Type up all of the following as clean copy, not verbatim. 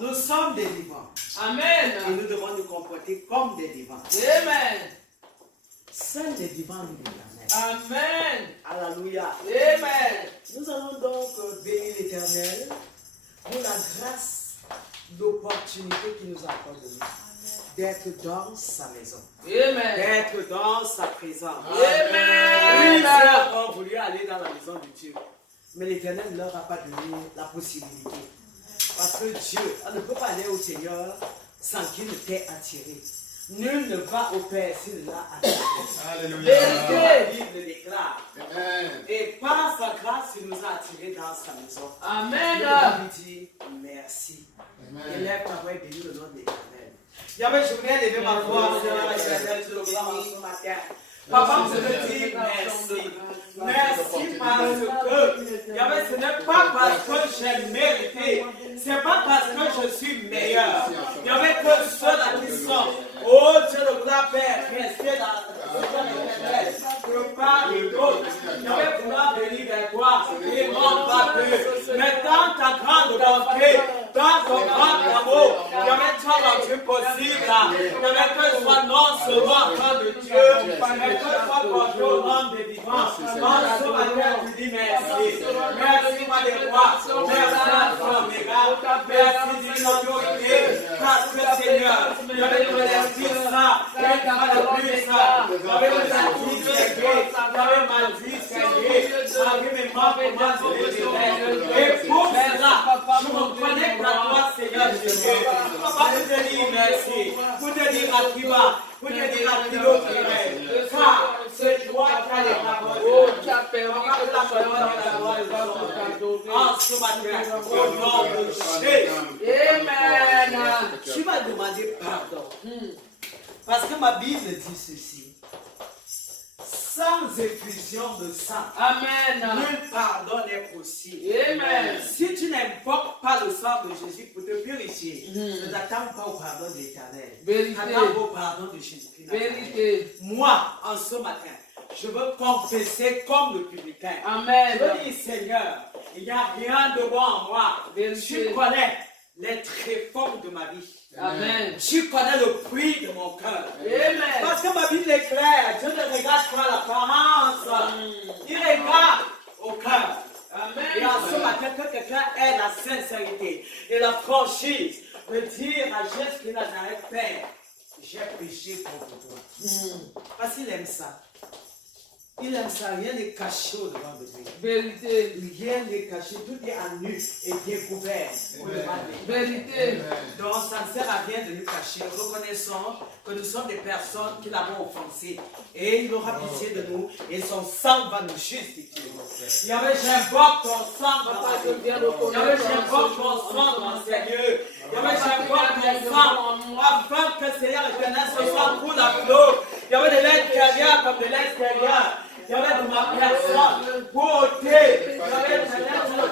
Nous sommes des vivants. Amen. Et nous devons nous comporter comme des vivants. Amen. Seuls les vivants nous l'éternel. Amen. Alléluia. Amen. Nous allons donc bénir l'éternel pour la grâce, l'opportunité qu'il nous accorde d'être dans sa maison. Amen. D'être dans sa présence. Amen. Ils ont voulu aller dans la maison de Dieu. Mais l'Éternel ne leur a pas donné la possibilité. Parce que Dieu, on ne peut pas aller au Seigneur sans qu'il ne t'ait attiré. Nul ne va au Père s'il ne l'a attiré. Alléluia. La Bible déclare. Amen. Et par sa grâce, il nous a attirés dans sa maison. Amen. Nous devons lui dire merci. Amen. Élève ta voix et bénis le nom de l'Éternel. Je voudrais lever ma voix, Seigneur l'Éternel, sur le gloire en ce matin. Papa, je veux dire merci. Merci parce que, Yahweh, ce n'est pas parce que j'ai mérité, c'est pas parce que je suis meilleur. Yahweh, que ceux-là qui sont, oh Dieu de gloire, Père, restez dans l'éternel, que par les autres, Yahweh, vouloir venir vers toi, et non pas peu. Mais dans ta grande bonté, dans ton grand amour, Yahweh, tu as rendu possible, Yahweh, que ce soit non seulement un de Dieu, mais que ce soit porté au nom des vivants. En ce matin, tu dis merci. Merci, ma des rois. Merci, Alpha Omega. Merci, divine autorité. Parce que, Seigneur, Yahweh, nous l'Esprit Saint, Yahweh, nous l'Esprit Saint, Yahweh, nous l'Esprit Saint, Yahweh, m'a dit, Seigneur, malgré mes membres, moi, je et pour cela, je reconnais ta toi, Seigneur Jésus. Papa, je te dis merci. Pour te dire à qui va, pour te dire à qui d'autre est. Car c'est toi qui as les paroles. Oh, tu as permis que la parole en ce matin, au nom de Jésus. Amen. Tu m'as demandé pardon. Parce que ma Bible dit ceci. Sans effusion de sang, Amen. nul pardon n'est possible. Amen. Si tu n'invoques pas le sang de Jésus pour te purifier, ne t'attends pas au pardon de l'Éternel. Vérité. T'attends au pardon de Jésus-Christ. Vérité. Moi, en ce matin, je veux confesser comme le publicain. Amen. Je veux dire, Seigneur, il n'y a rien de bon en moi. Vérité. Tu connais les tréfonds de ma vie. Amen. Tu connais le prix de mon cœur. Amen. Parce que ma Bible est claire. Dieu ne regarde pas l'apparence. Il regarde au cœur. Et en ce matin, que quelqu'un ait la sincérité et la franchise de dire à Jésus-Christ Nazareth, Père, j'ai péché contre toi. Parce qu'il aime ça. Il aime ça, rien n'est caché au devant de lui. Vérité. Rien n'est caché, tout est à nu et découvert au devant de lui. Vérité. Donc ça ne sert à rien de nous cacher. Reconnaissons que nous sommes des personnes qui l'avons offensé. Et il aura pitié de nous et son sang va nous justifier. Yahweh, j'invoque ton sang dans ma vie. Yahweh, j'invoque ton sang dans mon Seigneur. Yahweh, j'invoque ton sang afin que Seigneur éternel ce soit pour la flot. Yahweh, de l'intérieur comme de l'extérieur. Yahweh, de ma personne, beauté. Yahweh, tu le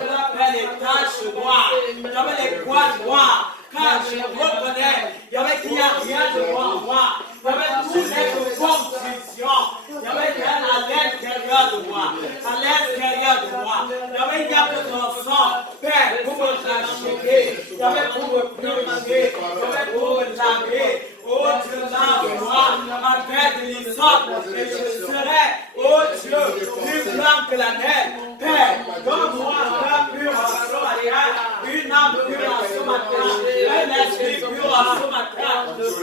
les taches noires. Yahweh, les poils noirs. Car je reconnais, Yahweh, qu'il n'y a rien de moi en moi. Yahweh, tout est de confusion. Yahweh, il y a à l'intérieur de moi. À l'extérieur de moi. Yahweh, il n'y a que ton sang. Père, pour me racheter. Yahweh, pour me purifier. Yahweh, pour me laver. Oh Dieu, lave-moi avec l'hysope et je serai, oh Dieu, plus blanc que la neige. Père, donne-moi un cœur pur en ce matin, une âme pure en ce matin, un esprit pur en ce matin.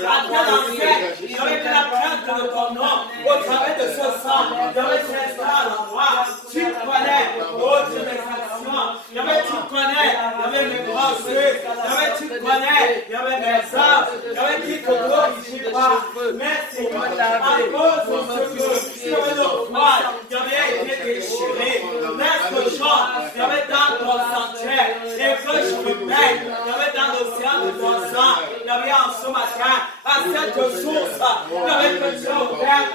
À tel enseigne, avec la crainte de ton nom, au travers de ce sang, Yahweh, s'installe en moi. Tu connais, oh Dieu, mes actions. Yahweh, tu connais, Yahweh, mes pensées. Yahweh, tu connais, Yahweh, mes âmes. Yahweh, qui te glorifie pas. Merci, à cause de ce que sur le voile, Yahweh, été déchiré. Laisse que je chante, Yahweh, dans ton sanctuaire, et que je me baigne, Yahweh, dans l'océan de ton sang. Yahweh, en ce matin, à cette source, Yahweh, que tu as ouverte,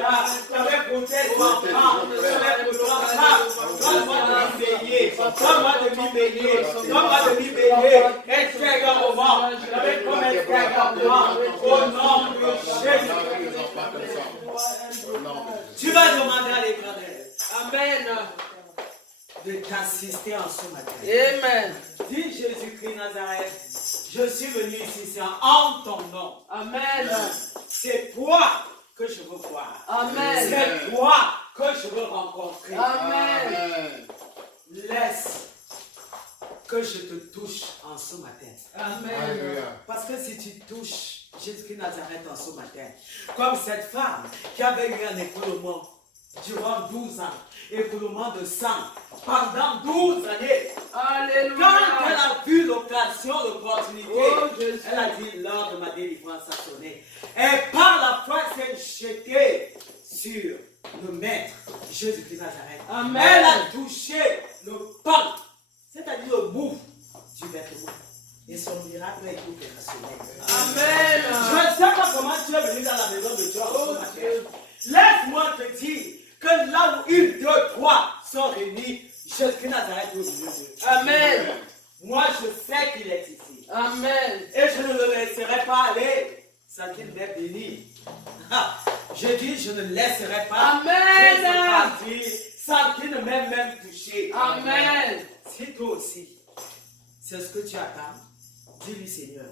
Yahweh, pour tes enfants, Yahweh, pour ton âme. Donne-moi de m'y baigner, donne-moi de m'y baigner, donne-moi de m'y baigner. Extérieurement, Yahweh, comme extérieurement, au nom de Jésus. Tu vas demander à l'Éternel. Amen. De t'assister en ce matin. Amen. Dis Jésus-Christ Nazareth, Je suis venu ici, c'est en ton nom. Amen. C'est toi que je veux voir. Amen. C'est toi que je veux rencontrer. Amen. Laisse que je te touche en ce matin. Amen. Parce que si tu touches Jésus-Christ Nazareth en ce matin, comme cette femme qui avait eu un écoulement durant 12 ans, écoulement de sang, pendant 12 années, Alléluia. quand elle a vu l'occasion, l'opportunité, Oh, Jésus. elle a dit, l'heure de ma délivrance a sonné. Et par la foi, elle s'est jetée sur le Maître, Jésus-Christ Nazareth. Amen. Elle a touché le pan, c'est-à-dire le bout du vêtement. Et son miracle est opérationnel. Amen. Je ne sais pas comment tu es venu dans la maison de Dieu en ce matin. Laisse-moi te dire que là où une, deux, trois sont réunis, Jésus-Christ Nazareth est au milieu d'eux. Amen. Moi, je sais qu'il est ici. Amen. Et je ne le laisserai pas aller sans qu'il m'ait béni. Je dis, je ne laisserai pas Amen. Jésus partir sans qu'il ne m'ait même touché. Amen. Si toi aussi, c'est ce que tu attends, dis-lui Seigneur,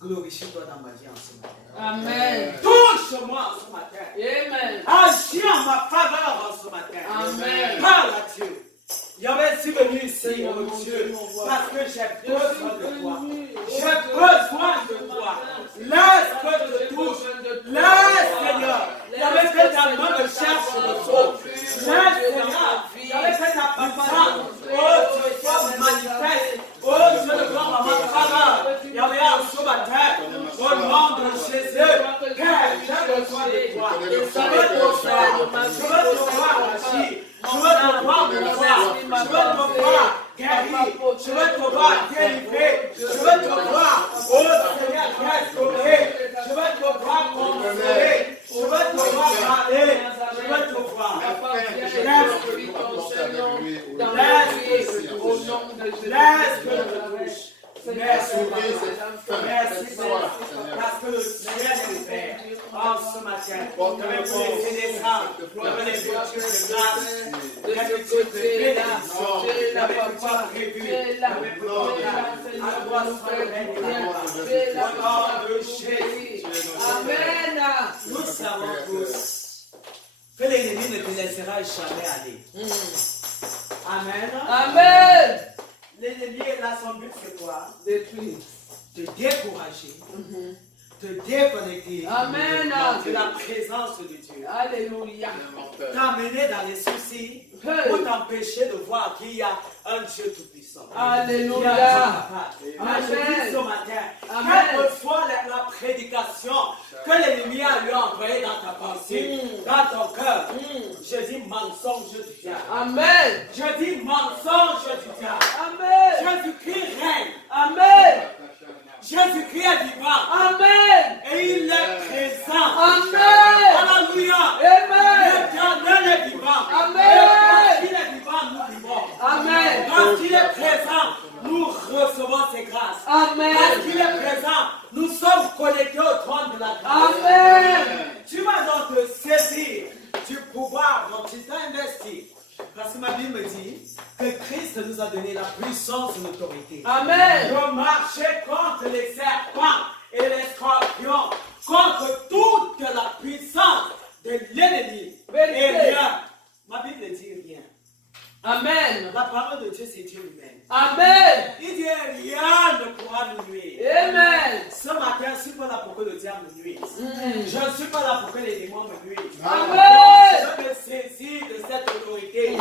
glorifie-toi dans ma vie en ce matin. Amen. Touche-moi en ce matin. Amen. Agis en ma faveur en ce matin. Amen. Parle à Dieu. Il y avait si venu ici, mon Dieu, parce que j'ai besoin de toi. J'ai besoin de toi. Laisse que je te touche. Laisse, Seigneur. Il y avait que ta main me cherche le sol. Laisse, Seigneur. Il y avait que ta puissance. Oh, Dieu, sois manifeste. Oh, Dieu, de gloire à ma faveur. Il y avait un ce matin. Au nom de Jésus. Père, j'ai besoin de toi. Je veux te voir. Je veux te voir agir. Je veux te voir pouvoir. Je veux te voir guérir. Je veux te voir délivrer. Je veux te voir, oh Seigneur, restaurer. Je veux te voir consoler. Je veux te voir parler. Je veux te voir. Laisse que je te touche. Merci, merci, parce que le ciel est ouvert en ce matin. Je vais vous laisser descendre. Je vais les voitures de grâce. Je vais vous de bénédiction. Je vais vous prévu. Je vais vous donner à toi seul au nom de Jésus. Amen. Nous savons tous que l'ennemi ne te laissera jamais aller. Amen. Amen. L'ennemi est là, son but c'est quoi? Détruire. Te décourager, te déconnecter Amen. de la présence de Dieu. Alléluia. T'amener dans les soucis pour t'empêcher de voir qu'il y a un Dieu tout-puissant. Alléluia. Mais je dis ce matin, Amen. quelle que soit la prédication que l'ennemi a lui envoyée dans ta pensée, dans ton cœur, je dis mensonge du diable. Amen. Je dis mensonge du diable. Amen. Jésus-Christ règne. Amen. Jésus-Christ est vivant. Amen. Et il est présent. Amen. Alléluia. Amen. L'éternel est vivant. Amen. Et parce qu'il est vivant, nous vivons. Amen. Parce qu'il est présent, nous recevons ses grâces. Amen. Parce qu'il est présent, nous sommes connectés au trône de la grâce. Amen. Tu vas donc te saisir du pouvoir dont il t'a investi. Parce que ma Bible me dit que Christ nous a donné la puissance et l'autorité. Amen. De marcher contre les serpents et les scorpions, contre toute la puissance de l'ennemi. Et rien. Ma Bible ne dit rien. Amen. La parole de Dieu, c'est Dieu lui-même. Amen. Il dit rien ne pourra nous nuire. Amen. Ce matin, je ne suis pas là pour que le diable me nuise. Je ne suis pas là pour que les démons me nuisent. Amen. Je me saisis de cette autorité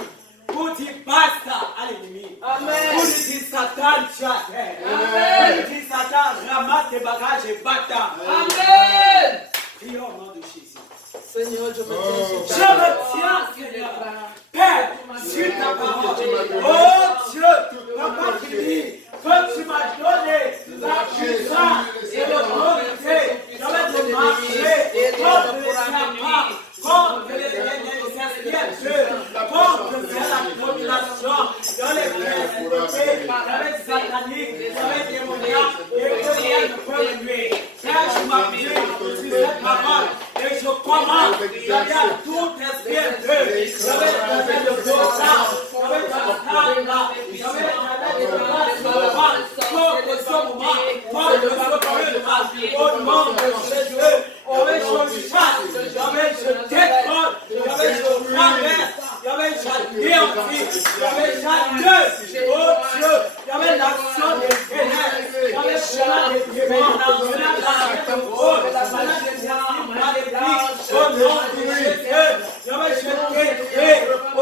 pour dire basta à l'ennemi. Amen. Pour lui dire Satan, tu as terre. Amen. Pour lui dire Satan, ramasse tes bagages et bata. Amen. Prions au nom de Jésus. Seigneur, je me tiens sur ta Je me tiens, Seigneur. Père, sur ta parole. Oh Dieu, papa qui dit que tu m'as donné la puissance et l'autorité de marcher contre les serpents, contre les esclaves, contre la domination, dans les principautés, avec satanique, avec démoniaque, et que rien ne peut me nuire. Père, je m'appuie sur cette parole et je commande derrière tout esprit de Dieu. Je vais donner le beau temps, je vais portes se brûlent. Au nom de Jésus, Yahweh, je chasse, Yahweh, je détrône, Yahweh, je renverse, Yahweh, j'anéantis, Yahweh, j'annule. Oh Dieu, Yahweh, l'action des ténèbres, Yahweh, cela des démons, cela la rôle, cela des esprits maléfiques. Au nom de Jésus, Yahweh, je détruis. Oh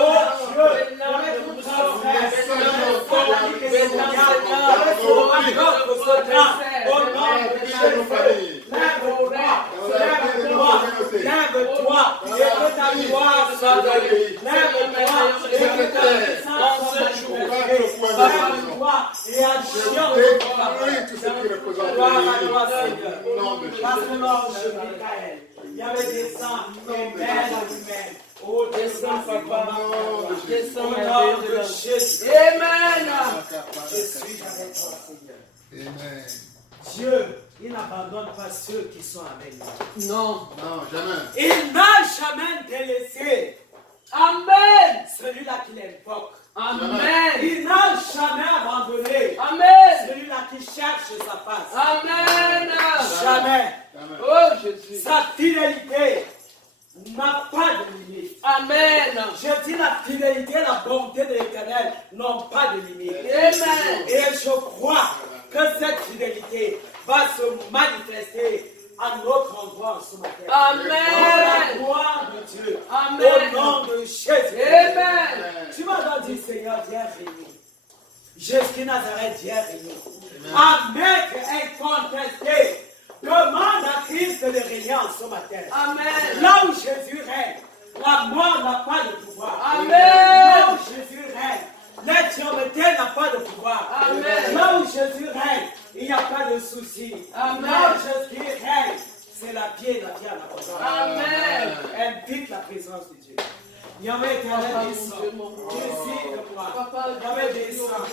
Dieu, Yahweh, tout transgresse, Yahweh, satanique et démoniaque, Yahweh, sauvage notre soldat. Au nom de Jésus, lève-toi, lève-toi, lève-toi, et que ta gloire soit donnée. Lève-toi, et que ta puissance soit manifestée. Lève-toi, et agis en notre gloire à toi, Seigneur. Parce que l'ange Michael, il y avait des sangs, Amen, Amen. Oh, descends, papa, descends, au nom de Jésus. Amen. Je suis avec toi, Seigneur. Amen. Dieu, il n'abandonne pas ceux qui sont avec lui. Non. Non, jamais. Il n'a jamais délaissé Amen. celui-là qui l'invoque. Amen. Il n'a jamais abandonné Amen. celui-là qui cherche sa face. Amen. Jamais. Jamais. Oh Jésus. Sa fidélité n'a pas de limite. Amen. Je dis la fidélité et la bonté de l'Éternel n'ont pas de limite. Amen. Et je crois que cette fidélité va se manifester à notre endroit ce matin. Amen. Pour la gloire de Dieu. Amen. Au nom de Jésus. Amen. Tu m'as dit, Seigneur, viens régner. Jésus Nazareth, viens régner. À mettre incontesté. Demande à Christ de régner en ce matin. Amen. Là où Jésus règne, la mort n'a pas de pouvoir. Amen. Là où Jésus règne, l'infirmité n'a pas de pouvoir. Amen. Là où Jésus règne, il n'y a pas de souci. Amen. Là où Jésus règne, c'est la vie et la vie à l'abondance. Amen. Invite la présence de Dieu. Yahweh éternel descend. Décide-moi. Yahweh descend.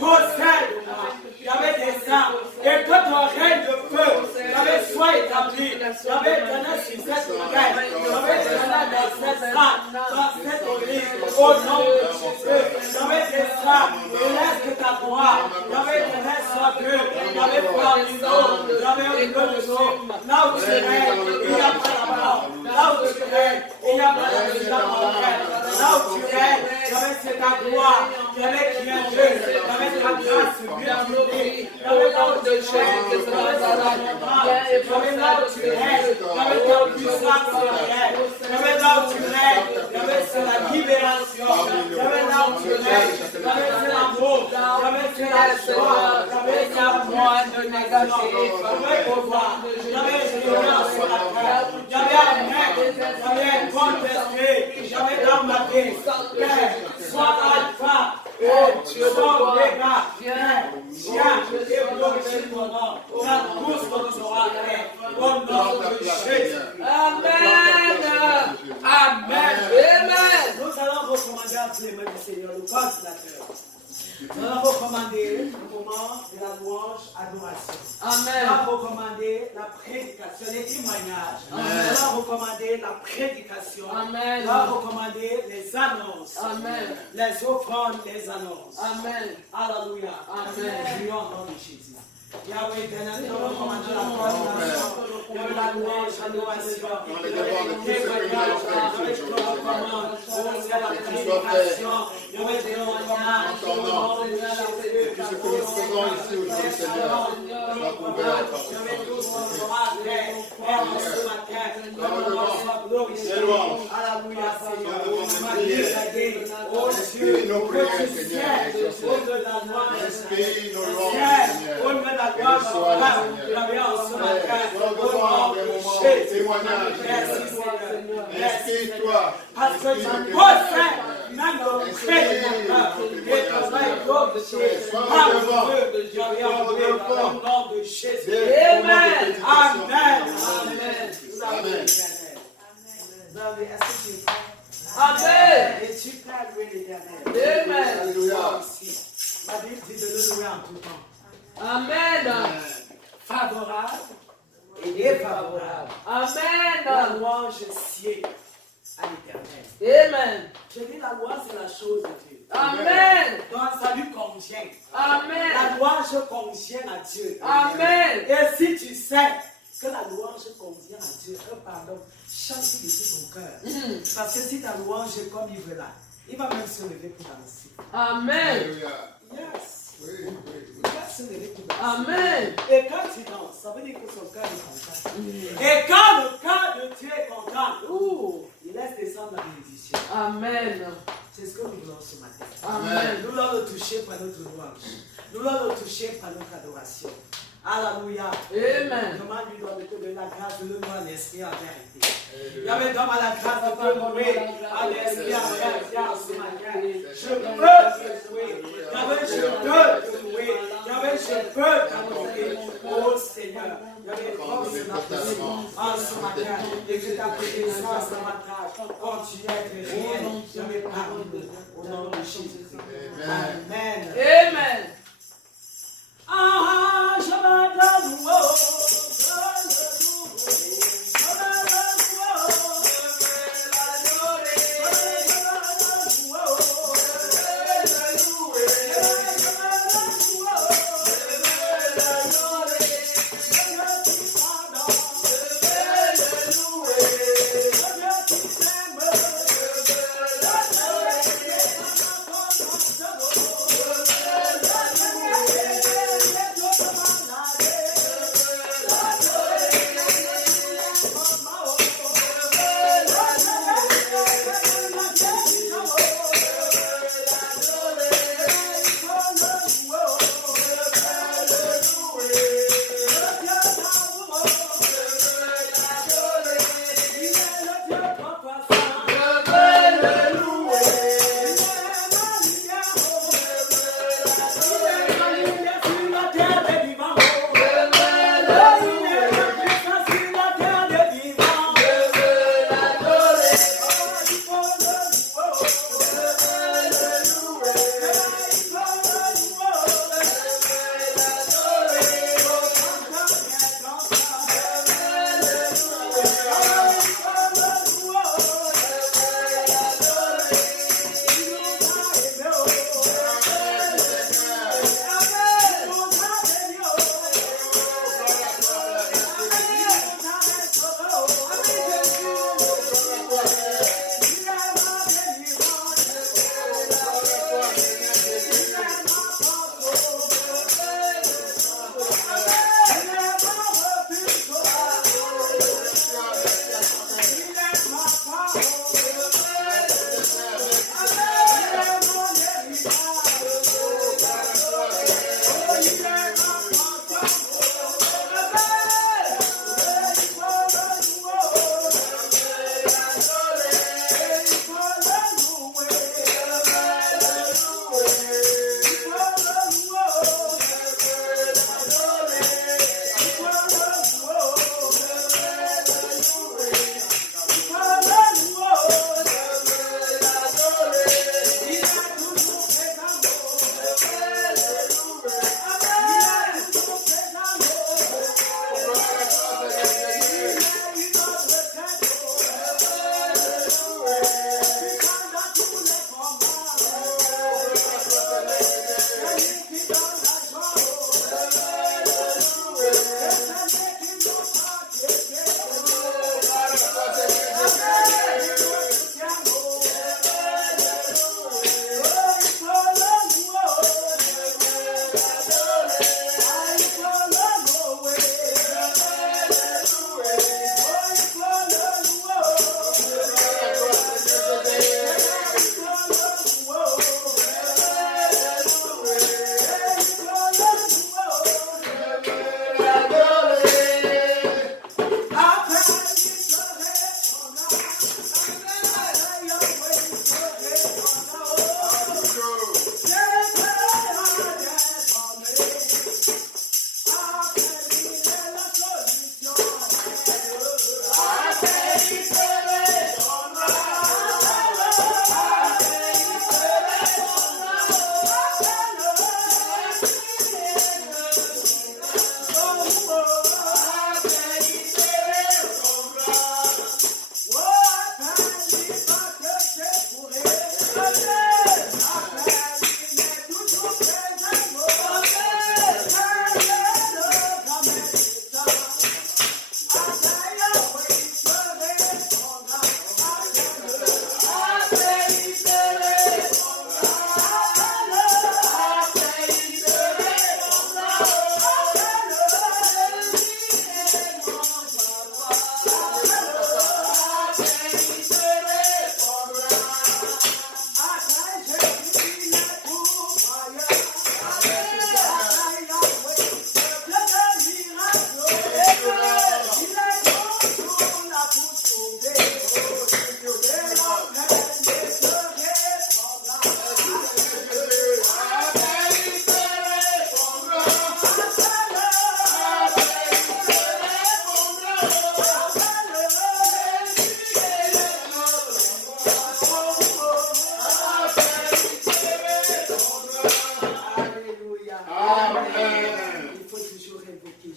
Possède-moi. Yahweh descend. Et que ton règne de feu, Yahweh, soit établi. Yahweh éternel sur cette montagne. Yahweh éternel dans cette salle, dans cette église. Au nom de Jésus. Yahweh descend. Et laisse que ta gloire, Yahweh éternel, soit Dieu. Yahweh parmi nous. Yahweh au milieu de nous. Là où tu règnes, il n'y a pas la mort. Là où tu règnes, il n'y a pas la misère. Là où tu règnes, Yahweh, c'est ta gloire. Yahweh qui est Dieu. Yahweh, ta grâce multipliée. Yahweh, là où tu règnes, Yahweh, là où tu règnes, Yahweh, ta puissance règne. Yahweh, là où tu règnes, Yahweh, c'est la libération. Yahweh, là où tu règnes, Yahweh, c'est l'amour. Yahweh, c'est la joie. Yahweh, c'est la foi de négatif. Yahweh, pouvoir. Yahweh, c'est le cœur sur la terre. Yahweh, amen. Yahweh, contesté. Yahweh, dans ma vie. Père, sois alpha. Oh, sois oméga. Viens, et glorifie ton nom. Dans tout ce que nous aurons fait. Au nom de Jésus. Amen. Amen. Amen. Nous allons recommander à Dieu, du Seigneur, le consolateur. Nous allons recommander le moment de la louange, adoration. Amen. Nous allons recommander la prédication, les témoignages. Nous allons recommander la prédication. Amen. Nous allons recommander les annonces. Amen. Les offrandes, les annonces. Amen. Alléluia. Amen. Prions au nom de Jésus. Yahweh éternel, nous recommandons la prédication. Yahweh, la louange, l'adoration. Yahweh, les témoignages. Yahweh, je te recommande. Oh, c'est la prédication. Yahweh, je te recommande. Au nom de Jésus. Tout ce que nous faisons ici aujourd'hui, Seigneur, soit couvert par ce Yahweh, sang. tout ce qu'on fera, Père, ce matin, notre nom soit glorifié. Alléluia, Seigneur. Oh Dieu, que tu sièges au-delà de moi, Inspire nos louanges, siège Seigneur. au-delà de la gloire de ton Père. Yahweh, en ce matin, au nom de Jésus. Merci, Seigneur. Merci, Seigneur. Parce que tu possèdes même le prédicateur et ton nom est glorifié par le feu de Dieu et en Dieu, au nom de Jésus. Amen. Amen. Amen. Nous avons l'Éternel. Vous avez, est-ce que tu es prêt? Amen. Et tu peux louer l'Éternel. Amen. Alléluia. Ici. Ma Bible dit de le louer en tout temps. Amen. Favorable et défavorable. La Amen. louange sied à l'Éternel. Amen. Je dis la louange, c'est la chose de Dieu. Amen. Donc ça lui convient. Amen. La louange convient à Dieu. Amen. Amen. Et si tu sais que la louange convient à Dieu, pardon, chante de tout ton cœur. Parce que si ta louange est comme il veut là, il va même se lever pour danser. Amen. Alléluia. Yes. Oui, oui, Il va se lever pour danser. Amen. Et quand tu danses, ça veut dire que son cœur est content. Et quand le cœur de Dieu est content, il laisse descendre la bénédiction. Amen. C'est ce que nous voulons ce matin. Amen. Nous voulons le toucher par notre louange. Nous voulons le toucher par notre adoration. Alléluia. Amen. Demande-lui de te donner la grâce de louer en esprit en vérité. Il y avait d'homme à la grâce de te louer en esprit en vérité en ce matin. Je peux te louer. Yahweh, je peux te louer. Yahweh, je peux t'adorer. Oh Seigneur. Yahweh, comme c'est ma position en ce matin. Et que ta présence davantage continue à être réelle. Yahweh, parmi nous. Au nom de Jésus. Amen. Amen. Ah, je m'adore,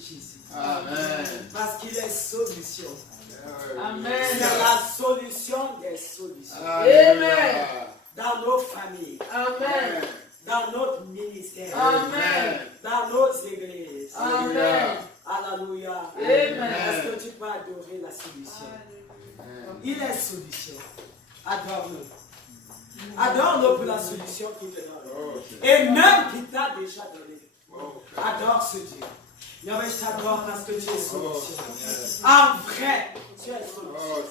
Jésus. Amen. Parce qu'il est solution. Amen. C'est la solution des solutions. Amen. Dans nos familles, Amen. dans notre ministère, Amen. dans nos églises. Amen. Alléluia. Amen. Est-ce que tu peux adorer la solution? Il est solution. Adore-le. Adore-le pour la solution qu'il te donne. Et même qu'il t'a déjà donné. Adore ce Dieu. Yahweh, je t'adore parce que tu es solution. En vrai, tu es solution.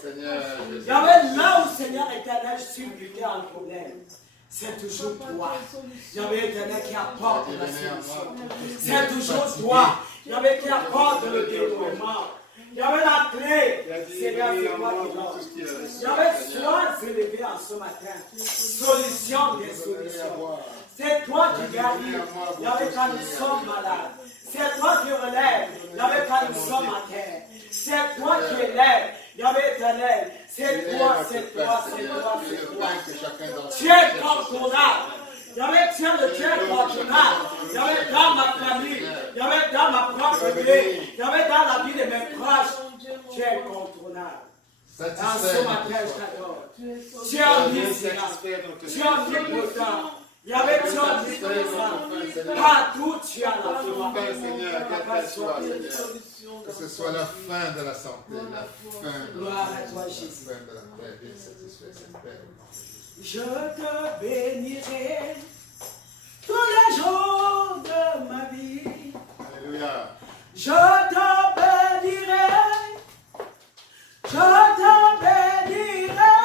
Yahweh, là où Seigneur éternel suppliquait un problème, c'est toujours toi. Yahweh éternel qui apporte la solution. C'est toujours toi. Yahweh qui apporte le développement. Yahweh la clé. Seigneur, c'est toi qui donne. Yahweh, sois élevé en ce matin. Solution des solutions. C'est toi qui guéris. Yahweh, quand nous sommes malades. C'est toi qui relèves. Yahweh, quand nous sommes à terre. C'est toi qui élèves. Yahweh éternel. C'est toi, c'est toi, c'est toi, c'est toi. Tu es contournable. Yahweh, tu es le Dieu contournable. Yahweh, dans ma famille. Yahweh, dans ma propre vie. Yahweh, dans la vie de mes proches. Tu es contournable. Dans ce matin, je t'adore. Tu es omniscient. Tu es omnipotent. Yahweh, tu es omnipotent. Partout, tu as la foi. Que ce soit la fin de la santé, la fin de Gloire à toi, Jésus. la terre, bien satisfait, Saint-Père. Je te bénirai tous les jours de ma vie. Alléluia. Je te bénirai. Je te bénirai.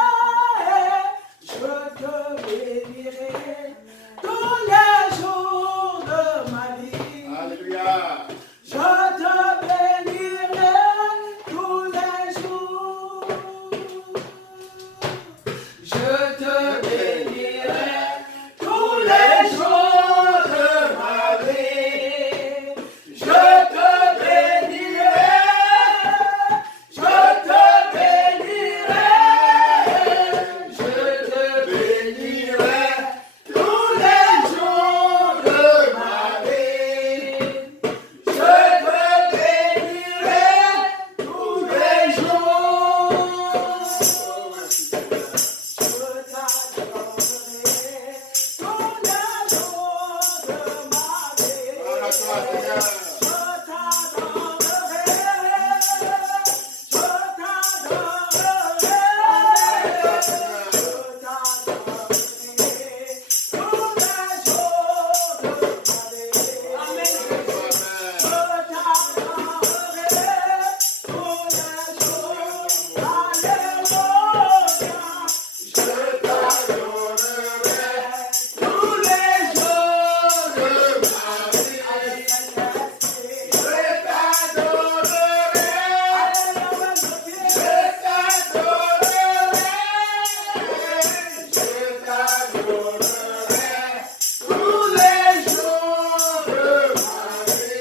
Je te bénirai tous les jours de ma vie. Alléluia. Je te bénirai tous les jours. Je te bénirai tous les jours de ma vie. Je te bénirai. Je te bénirai. Je te bénirai tous les jours de ma vie. Je te bénirai tous les jours. Je t'adorerai tous les jours de ma vie. Gloire à toi, Seigneur. Je t'adorerai. Je t'adorerai. Je t'adorerai tous les jours de ma vie.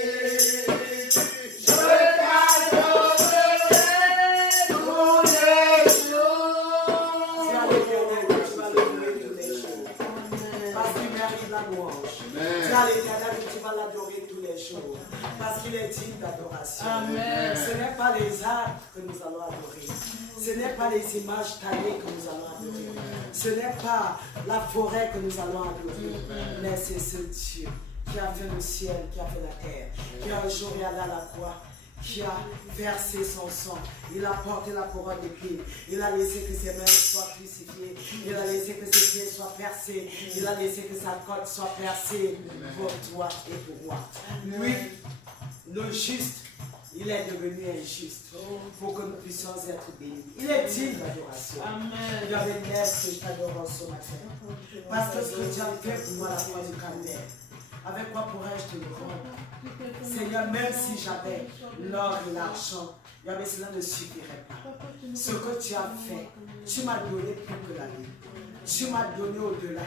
Amen. Parce qu'il mérite la louange. C'est à l'Éternel que tu vas l'adorer tous les jours. Parce qu'il est digne d'adoration. Amen. Ce n'est pas les arbres que nous allons adorer. Ce n'est pas les images taillées que nous allons adorer. Ce n'est pas la forêt que nous allons adorer. Mais c'est ce Dieu qui a fait le ciel, qui a fait la terre, qui a un jour est allé à la croix, qui a versé son sang. Il a porté la couronne d'épines. Il a laissé que ses mains soient crucifiées. Il a laissé que ses pieds soient percés. Il a laissé que sa côte soit percée pour toi et pour moi. Lui, le juste, il est devenu injuste pour que nous puissions être bénis. Il est digne d'adoration. Amen. Il y avait une laisse que je t'adore en ce matin. Parce que ce que tu as fait pour moi la croix du calvaire, avec quoi pourrais-je te le rendre? Seigneur, même si j'avais l'or et l'argent, cela ne suffirait pas. Ce que tu as fait, tu m'as donné plus que la vie. Tu m'as donné au-delà.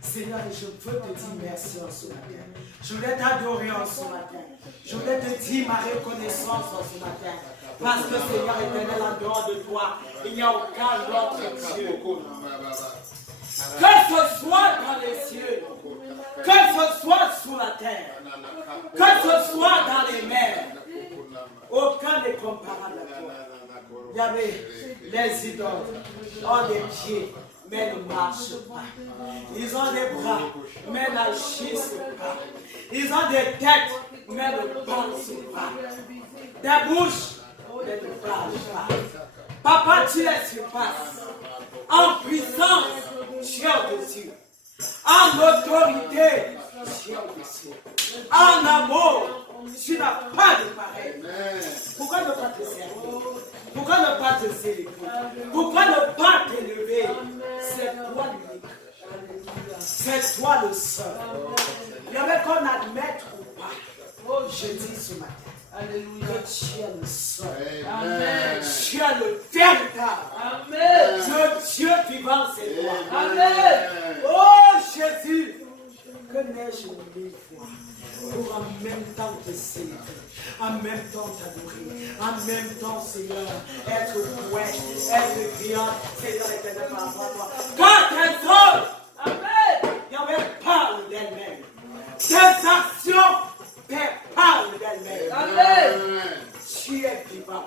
Seigneur, je veux te dire merci en ce matin. Je voulais t'adorer en ce matin. Je voulais te dire ma reconnaissance en ce matin. Parce que Seigneur éternel, en dehors de toi, il n'y a aucun autre Dieu. Que ce soit dans les cieux, que ce soit sous la terre, que ce soit dans les mers, n'est comparable à toi. Yahvé, les idoles ont des pieds, mais ne marchent pas. Ils ont des bras, mais n'agissent pas. Ils ont des têtes, mais ne pensent pas. Des bouches, mais ne parlent pas. Papa, tu les surpasses. En puissance, tu es au-dessus. En autorité, tu es au-dessus. En amour, tu n'as pas de pareil. Pourquoi ne pas te servir? Pourquoi ne pas te célébrer? Pourquoi ne pas t'élever? C'est toi l'unique. C'est toi le seul. Il y avait qu'on admette ou pas. Je dis ce matin que tu es le seul. Amen. Tu es le véritable. Amen. Le Dieu vivant, c'est toi. Amen. Oh Jésus, que n'ai-je voulu voir pour en même temps te célébrer, en même temps t'adorer, en même temps, Seigneur, être poète, être criant, Seigneur éternel par rapport à toi. Quand tes œuvres, Amen. Yahweh parle d'elle-même. Tes actions, parlent d'elle-même. Amen. Tu es vivant.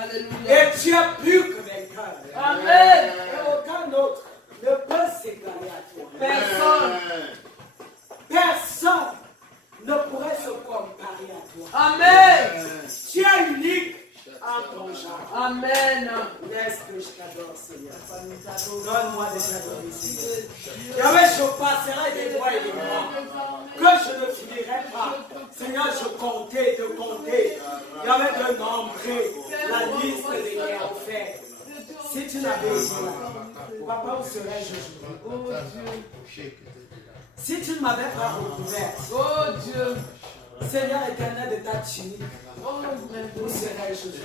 Alléluia. Et tu es plus que vainqueur. Amen. Et aucun autre ne peut s'égaler à toi. Personne. Personne ne pourrait se comparer à toi. Amen. Tu es unique en ton genre. Amen. Laisse que je t'adore, Seigneur. Donne-moi de t'adorer, Seigneur. Yahweh, je passerai des mois et des mois que je ne finirai pas. Seigneur, je comptais, de compter. Yahweh, de nombrer la liste des bienfaits. Si tu n'avais été là, papa, où serais-je aujourd'hui? Si tu ne m'avais pas recouvert, Oh Dieu. Seigneur éternel de ta tunique, Oh où serais-je aujourd'hui?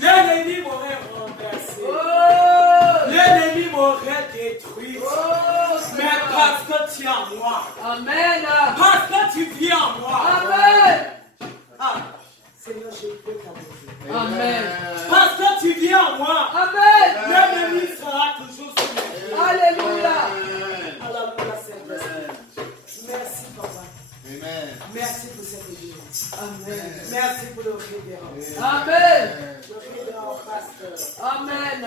L'ennemi m'aurait renversé. Oh. L'ennemi m'aurait détruit. Oh. Mais parce que tu es en moi, Amen. parce que tu vis en moi, Amen. ah, Seigneur, je peux t'adorer. Amen. Parce que tu vis en moi, Amen. l'ennemi sera toujours sur mes pieds. Alléluia. Alléluia, Seigneur. Merci, papa. Amen. Merci pour cette église. Amen. Merci pour le révérend. Amen. Le révérend pasteur. Amen.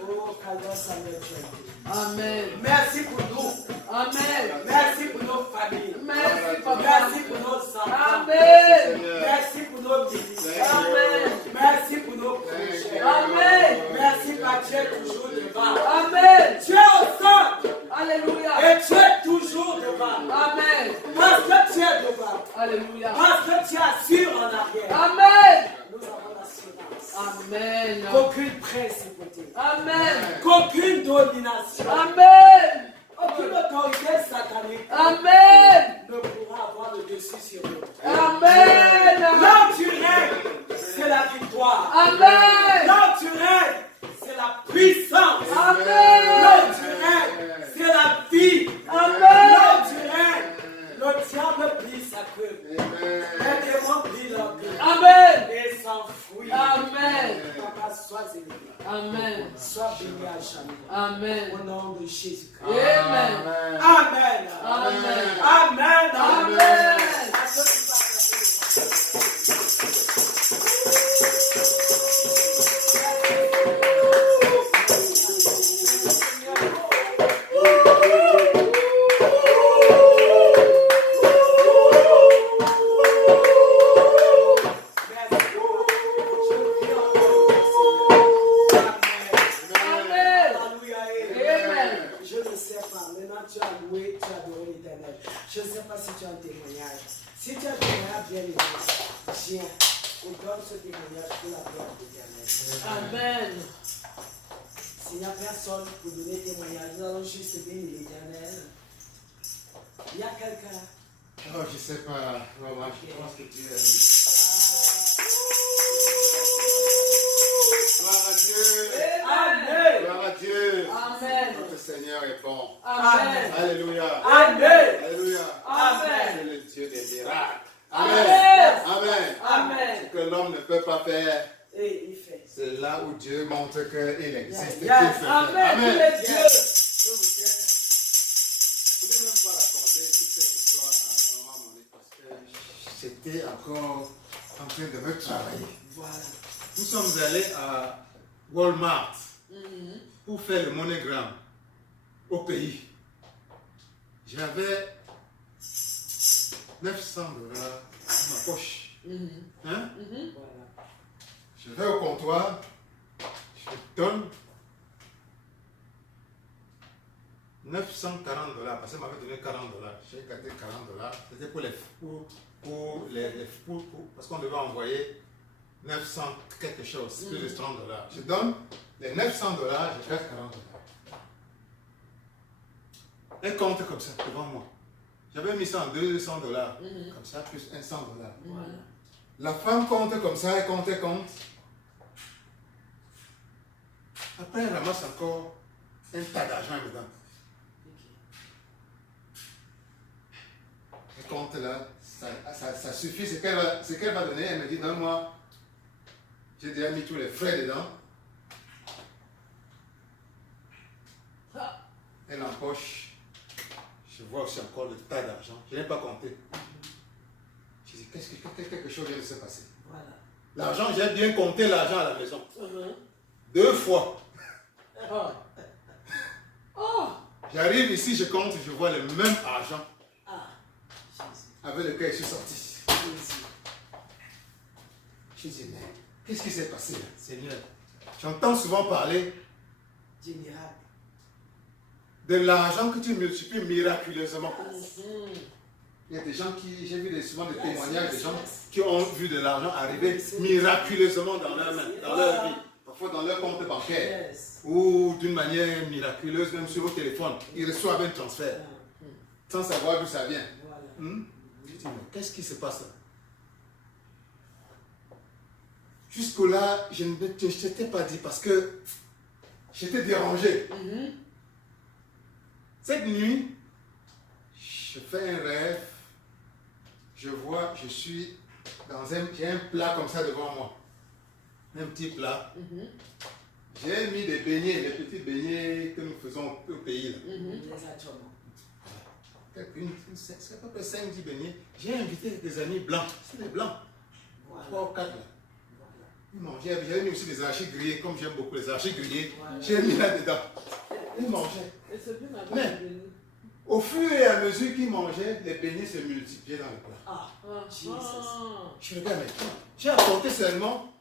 Oh, Calvin Samuel Chouin. Amen. Merci pour nous. Amen. Merci pour nos familles. Merci, papa. Merci pour nos enfants. Amen. Merci pour nos ministères. Amen. Merci pour nos projets. Amen. Merci parce que tu es toujours devant. Amen. Tu es au centre Alléluia. et tu es toujours devant. Amen. Parce que tu es devant. Alléluia. Parce que tu assures en arrière. Amen. Nous avons l'assurance Amen. qu'aucune principauté, Amen. qu'aucune domination, Amen. aucune autorité satanique Amen. ne pourra avoir le dessus sur nous. Amen. Là où tu règnes, c'est la victoire. Amen. Là où tu règnes, c'est la puissance. Amen. Là où tu règnes, c'est la vie. Amen. Là où tu règnes, le diable plie sa queue. Les démons plient leur queue. Amen. Et s'enfuient. Amen. Papa, sois élevé. Amen. Sois béni à jamais. Amen. Au nom de Jésus-Christ. Amen. Amen. Amen. Amen. Amen. Je ne sais pas si tu as un témoignage. Si tu as un témoignage bien aimé, viens. On donne ce témoignage pour la gloire de l'éternel. Amen. S'il n'y a personne pour donner témoignage, nous allons juste bénir l'éternel. Il y a quelqu'un. Oh, je sais pas. Maman, je pense que tu es. Gloire à Dieu. Amen. Gloire à Dieu. Amen. Notre Seigneur est bon. Amen. Alléluia. Amen. Alléluia. Amen. C'est le Dieu des miracles. Amen. Amen. Amen. Ce que l'homme ne peut pas faire, Et il fait. c'est là où Dieu montre qu'il existe. Yes. Qu'il peut faire. Amen. Il est Dieu. Je ne vais même pas raconter toute cette histoire à un moment donné parce que j'étais encore en train de me travailler. Voilà. Nous sommes allés à Walmart pour faire le MoneyGram au pays. J'avais 900 $ dans ma poche. Hein? Voilà. Je vais au comptoir, je donne 940 $, parce qu'elle m'avait donné 40 $. J'ai gardé 40 $. C'était parce qu'on devait envoyer 900 quelque chose, plus de 30 $. Je donne les 900 $, je garde 40 $. Elle compte comme ça devant moi. J'avais mis ça en 200 $, comme ça, plus 100 $. Voilà. La femme compte comme ça, elle compte, elle compte. Après, elle ramasse encore un tas d'argent dedans. Elle compte là, ça suffit, ce qu'elle va donner. Elle me dit, donne-moi. J'ai déjà mis tous les frais dedans. Elle empoche. Je vois aussi encore le tas d'argent. Je n'ai pas compté. Je dis, quelque chose vient de se passer. Voilà. L'argent, j'ai bien compté l'argent à la maison. 2 fois. J'arrive ici, je compte, je vois le même argent avec lequel je suis sorti. Je dis, mais qu'est-ce qui s'est passé là, Seigneur? J'entends souvent parler Général. de l'argent que tu multiplies miraculeusement. Il y a des gens qui, j'ai vu souvent des témoignages de gens qui ont vu de l'argent arriver miraculeusement dans leur main, dans leur vie, parfois dans leur compte bancaire, ou d'une manière miraculeuse, même sur votre téléphone. Ils reçoivent un transfert, sans savoir d'où ça vient. Je dis, mais qu'est-ce qui se passe là? Jusque-là, je ne t'ai pas dit parce que j'étais dérangé. Cette nuit, je fais un rêve. Je vois, je suis j'ai un plat comme ça devant moi. Un petit plat. J'ai mis des beignets, les petits beignets que nous faisons au pays. Là. C'est à peu près 5-10 beignets. J'ai invité des amis blancs. C'est des blancs. 3 ou 4 là. Ils mangeaient. J'avais mis aussi des arachis grillés, comme j'aime beaucoup les arachis grillés. J'ai mis là-dedans. Ils mangeaient. Mais au fur et à mesure qu'ils mangeaient, les beignets se multipliaient dans le plat. Je regarde maintenant. J'ai apporté seulement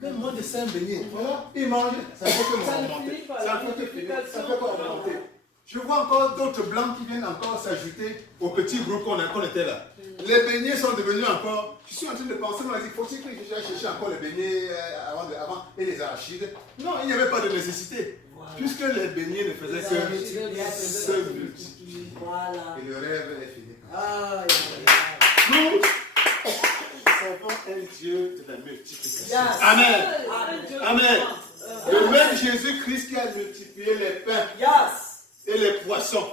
même moins de 5 beignets. Voilà, ils mangeaient. Ça fait que remonter. Ça fait que finir. Ça fait qu'on remonter. Je vois encore d'autres blancs qui viennent encore s'ajouter au petit groupe qu'on était là. Les beignets sont devenus encore. Je suis en train de penser, on m'a dit, faut-il que je cherche encore les beignets avant et les arachides? Non, il n'y avait pas de nécessité. Voilà. Puisque les beignets ne faisaient que se multiplier. Voilà. Et le rêve est fini. Nous servons un Dieu de la multiplication. Yes. Amen. Amen. Le même Jésus-Christ qui a multiplié les pains et les poissons.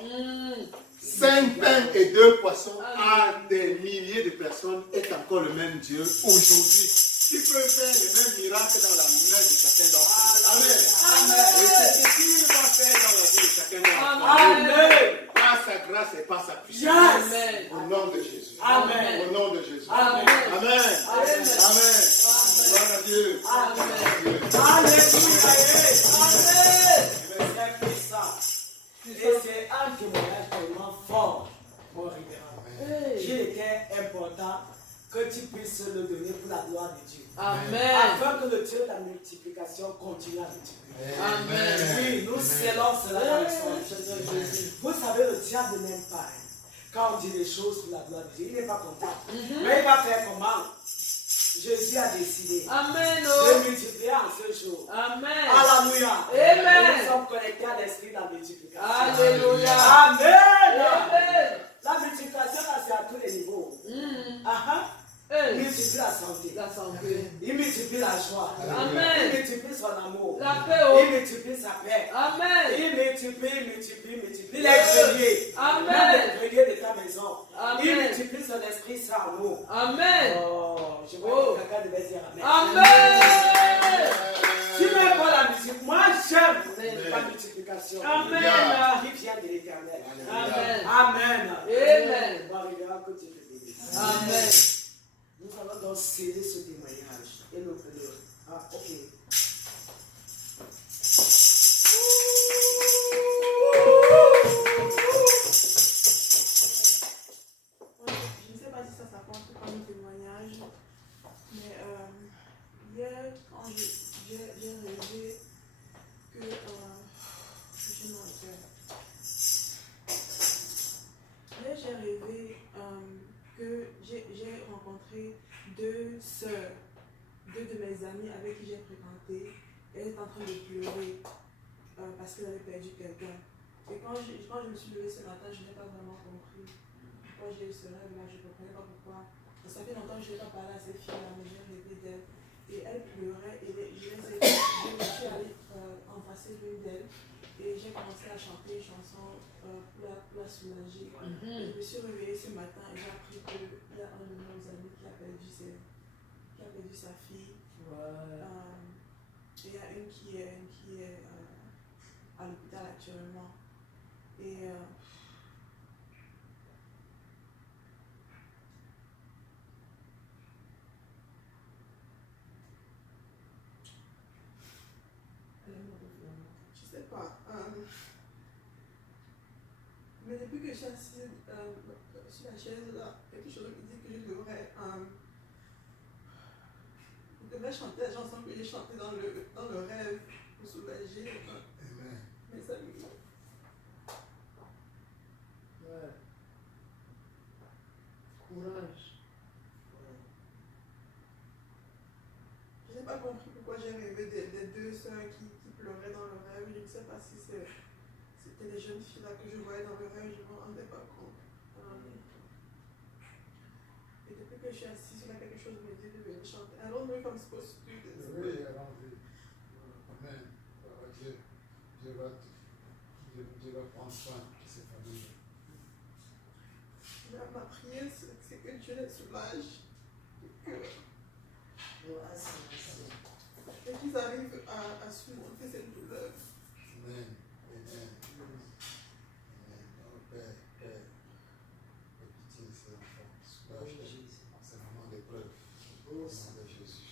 5 pains et 2 poissons à des milliers de personnes est encore le même Dieu aujourd'hui. Qui peut faire les mêmes miracles dans la main de chacun d'entre nous. Amen. Et c'est ce qu'il va faire dans la vie de chacun d'entre nous. Amen. Par sa grâce et par sa puissance. Amen. Au nom de Jésus. Amen. Au nom de Jésus. Amen. Amen. Amen. Gloire à Dieu. Amen. Alléluia. Amen. Et c'est un témoignage tellement fort, mon révérend. Il était important que tu puisses le donner pour la gloire de Dieu. Amen. Afin que le Dieu de la multiplication continue à multiplier. Amen. Oui, nous scellons cela dans le sang de Jésus. Vous savez, le diable n'aime pas. Quand on dit des choses pour la gloire de Dieu, il n'est pas content. Mais il va faire comment? Jésus a décidé de multiplier en ce jour. Amen. Alléluia. Amen. Nous sommes connectés à l'esprit de la multiplication. Alléluia. Amen. Amen. La multiplication, c'est à tous les niveaux. Il multiplie la santé. Il multiplie la joie. Amen. Il multiplie son amour. La paix. Il multiplie sa paix. Amen. Il multiplie les greniers. Amen. Même les greniers de ta maison. Amen. Il multiplie son esprit sans amour. Amen. Oh, je vois que quelqu'un devait dire Amen. Amen. Tu n'aimes pas la musique. Moi, j'aime la multiplication. Amen. Qui vient de l'éternel. Amen. Amen. Amen. Amen. Amen. nous allons donc sceller ce témoignage. Et ah, ok. Je ne sais pas si ça compte comme un témoignage, mais hier, quand j'ai rêvé que je m'en rappelle. Hier, j'ai rêvé que j'ai rencontré deux sœurs, deux de mes amies avec qui j'ai fréquenté. Elles étaient en train de pleurer parce qu'elles avaient perdu quelqu'un. Et quand je me suis levée ce matin, je n'ai pas vraiment compris. Quand j'ai eu ce rêve-là, je ne comprenais pas pourquoi. Ça fait longtemps que je n'ai pas parlé à ces filles-là, mais j'ai rêvé d'elles. Et elles pleuraient et je suis allée embrasser l'une d'elles. Et j'ai commencé à chanter une chanson pour la soulager. Je me suis réveillée ce matin et j'ai appris qu'il y a un de nos amis qui a perdu sa fille. Et il y a une qui est à l'hôpital actuellement. Et je sais pas. Mais depuis que je suis assise sur la chaise là, quelque chose qui dit que je devrais chanter la chanson que j'ai chantée dans le rêve pour soulager mes amis. Ouais. Courage. Je n'ai pas compris pourquoi j'ai rêvé des deux sœurs qui pleuraient dans le rêve. Je ne sais pas si c'était les jeunes filles là que je voyais dans le rêve, je ne me rendais pas compte. Et depuis que je suis assise, il y a quelque chose qui me dit de chanter. I don't know if I'm supposed to do this. Oui, allons-y. Amen. Dieu va prendre soin de ces familles. Ma prière, c'est que Dieu les soulage. Et qu'ils arrivent à surmonter cette douleur. Amen. Amen. Oh, Père, aie pitié de ces enfants. Soulage ces moments d'épreuve. Au nom de Jésus.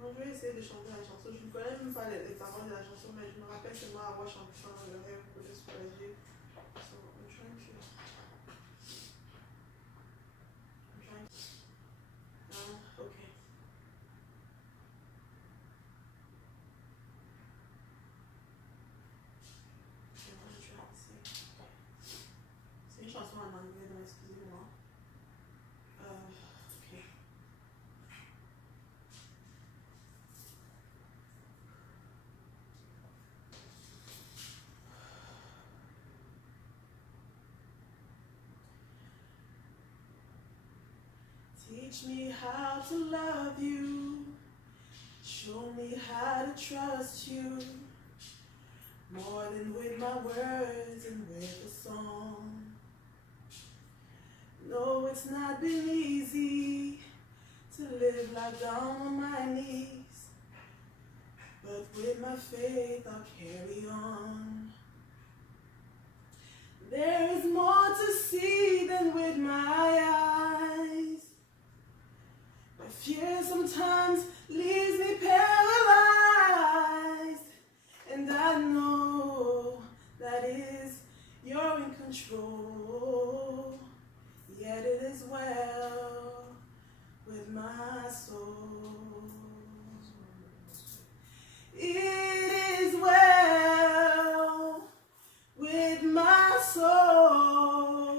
Donc je vais essayer de chanter la chanson. Je ne connais même pas les paroles de la chanson, mais je me rappelle seulement avoir chanté ça dans le rêve pour les soulager. So I'm trying to. Okay. C'est une chanson en anglais, donc excusez-moi. Ok. Teach me how to love you. Show me how to trust you. More than with my words and with a song. No, it's not been easy to live like down on my knees. But with my faith I'll carry on. There is more to see than with my eyes. My fear sometimes leaves me paralyzed. And I know that is you're in control. Yet it is well with my soul. It is well with my soul.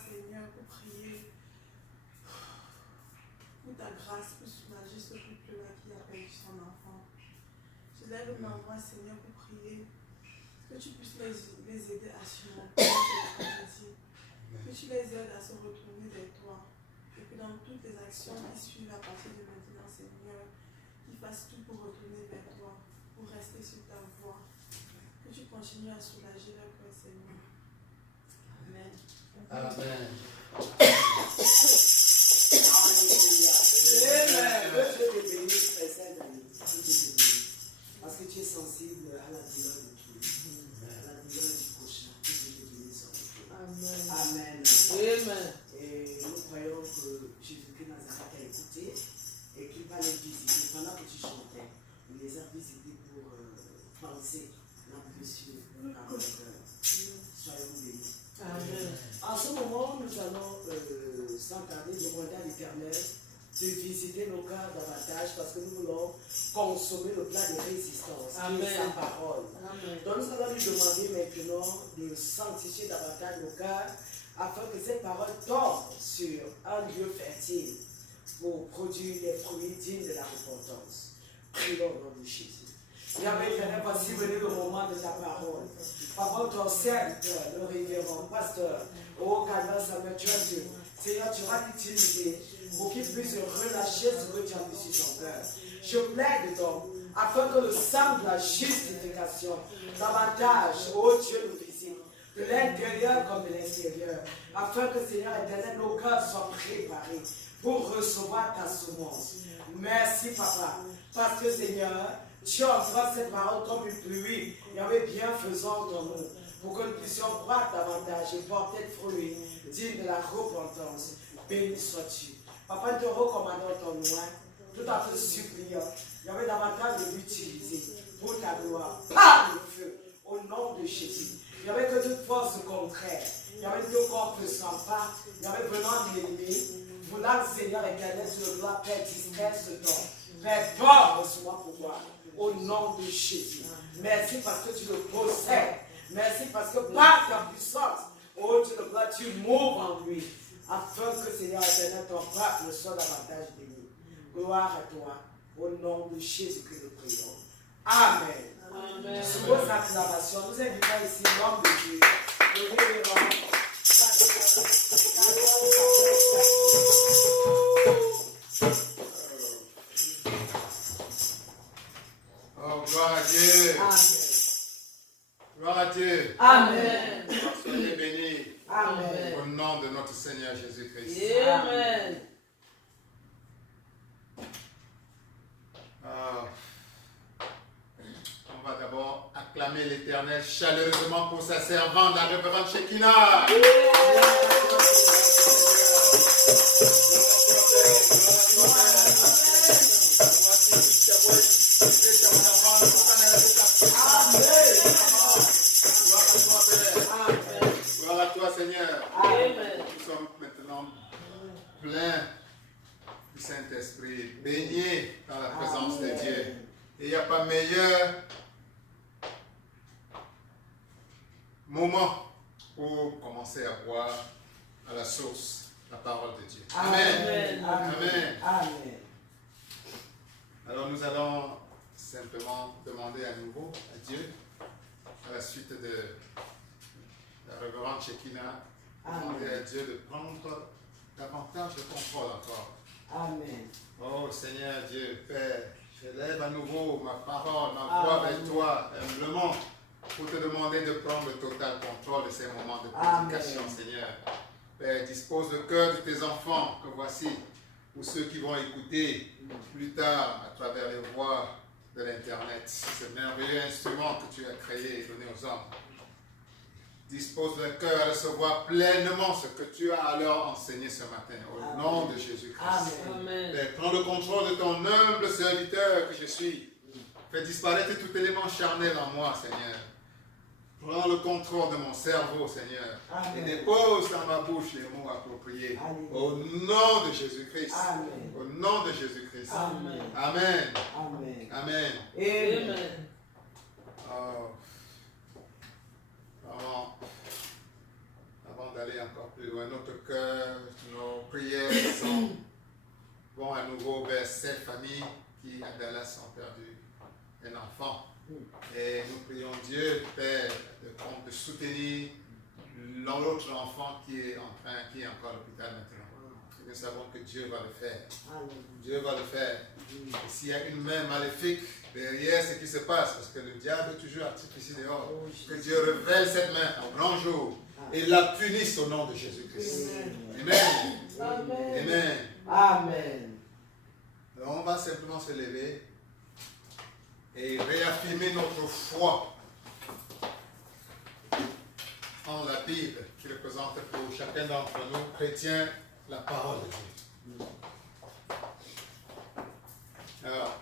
Seigneur, pour prier pour ta grâce, pour soulager ce couple-là qui a perdu son enfant. Je lève ma voix, Seigneur, pour prier que tu puisses les aider à surmonter cette tragédie, que tu les aides à se retourner vers toi, et que dans toutes les actions qui suivent à partir de maintenant, Seigneur, qu'ils fassent tout pour retourner vers toi, pour rester sur ta voie, que tu continues à soulager leur cœur, Seigneur. Amen. Amen. Alléluia. Amen. Que Dieu te bénisse, Frère Saint-Denis. Que Dieu te bénisse. Parce que tu es sensible à la douleur de tout, à la douleur du prochain. Que Dieu te bénisse en tout. Amen. Amen. Amen. Et nous croyons que Jésus-Christ Nazareth a écouté et qu'il va les visiter. Pendant que tu chantais, il les a visités pour penser la blessure dans leur cœur. Soyons bénis. Amen. En ce moment, nous allons, sans tarder, demander à l'Éternel de visiter nos cœurs davantage parce que nous voulons consommer le plat de résistance, qui est sa parole. Amen. Donc nous allons lui demander maintenant de sanctifier davantage nos cœurs afin que cette parole tombe sur un lieu fertile pour produire les fruits dignes de la repentance. Prions au nom de Jésus. Yahweh, Éternel, voici venu le moment de ta parole. Papa, ton serviteur, le révérend, pasteur, au Calvaire Samuel, tu as Dieu. Seigneur, tu vas l'utiliser pour qu'il puisse relâcher ce que tu as mis sur son cœur. Je plaide donc, afin que le sang de la justification, davantage, ô Dieu, nous visite, de l'intérieur comme de l'extérieur, afin que, Seigneur éternel, nos cœurs soient préparés pour recevoir ta semence. Merci, Papa, parce que, Seigneur, tu envoies cette parole comme une pluie, Yahweh, bienfaisante en nous, pour que nous puissions croître davantage et porter de fruits dignes de la repentance. Béni sois-tu. Papa, nous te recommandons ton nom, tout en te suppliant, Yahweh, davantage de l'utiliser pour ta gloire, par le feu, au nom de Jésus. Yahweh, que toute force contraire, Yahweh, que corps ne sent pas, Yahweh, venant de l'ennemi, voulant, Seigneur éternel, tu le dois, Père, distraire ce don. Père, donne ce pouvoir. Au nom de Jésus. Merci parce que tu le possèdes. Merci parce que par ta puissance, oh Dieu, tu m'ouvres en lui. Afin que, Seigneur éternel, ton peuple soit davantage béni. Gloire à toi. Au nom de Jésus-Christ, nous prions. Amen. Amen. Sous vos acclamations, nous invitons ici l'homme de Dieu, le révérend. Oh, gloire à Dieu. Amen. Gloire à Dieu. Amen. Soyez bénis. Amen. Au nom de notre Seigneur Jésus-Christ. Amen. On va d'abord acclamer l'Éternel chaleureusement pour sa servante, la révérende Shekinah. Gloire à toi, Seigneur. Amen. Nous sommes maintenant pleins du Saint-Esprit, baignés dans la présence de Dieu. Et il n'y a pas meilleur moment pour commencer à boire à la source la parole de Dieu. Amen. Amen. Amen. Amen. Alors nous allons simplement demander à nouveau à Dieu, à la suite de la révérende Shekinah, demander à Dieu de prendre davantage de contrôle encore. Amen. Oh Seigneur Dieu, Père, j'élève à nouveau ma parole, ma voix vers toi, humblement, pour te demander de prendre le total contrôle de ces moments de prédication, Seigneur. Père, dispose le cœur de tes enfants, que voici, pour ceux qui vont écouter plus tard à travers les voix de l'Internet, ce merveilleux instrument que tu as créé et donné aux hommes. Dispose le cœur à recevoir pleinement ce que tu as à leur enseigner ce matin, au nom de Jésus-Christ. Amen. Père, prends le contrôle de ton humble serviteur que je suis. Fais disparaître tout élément charnel en moi, Seigneur. Prends le contrôle de mon cerveau, Seigneur. Amen. Et dépose dans ma bouche les mots appropriés. Alléluia. Au nom de Jésus-Christ. Amen. Au nom de Jésus-Christ. Amen. Amen. Amen. Amen. Amen. Oh. Avant d'aller encore plus loin, notre perdu un enfant. Et nous prions Dieu, Père, de soutenir l'autre enfant qui est encore à l'hôpital maintenant. Et nous savons que Dieu va le faire. Dieu va le faire. Et s'il y a une main maléfique derrière ce qui se passe, parce que le diable est toujours artificiel dehors, que Dieu révèle cette main au grand jour et la punisse au nom de Jésus-Christ. Amen. Amen. Amen. Amen. Alors on va simplement se lever et réaffirmer notre foi en la Bible, qui représente pour chacun d'entre nous, chrétiens, la parole de Dieu. Alors,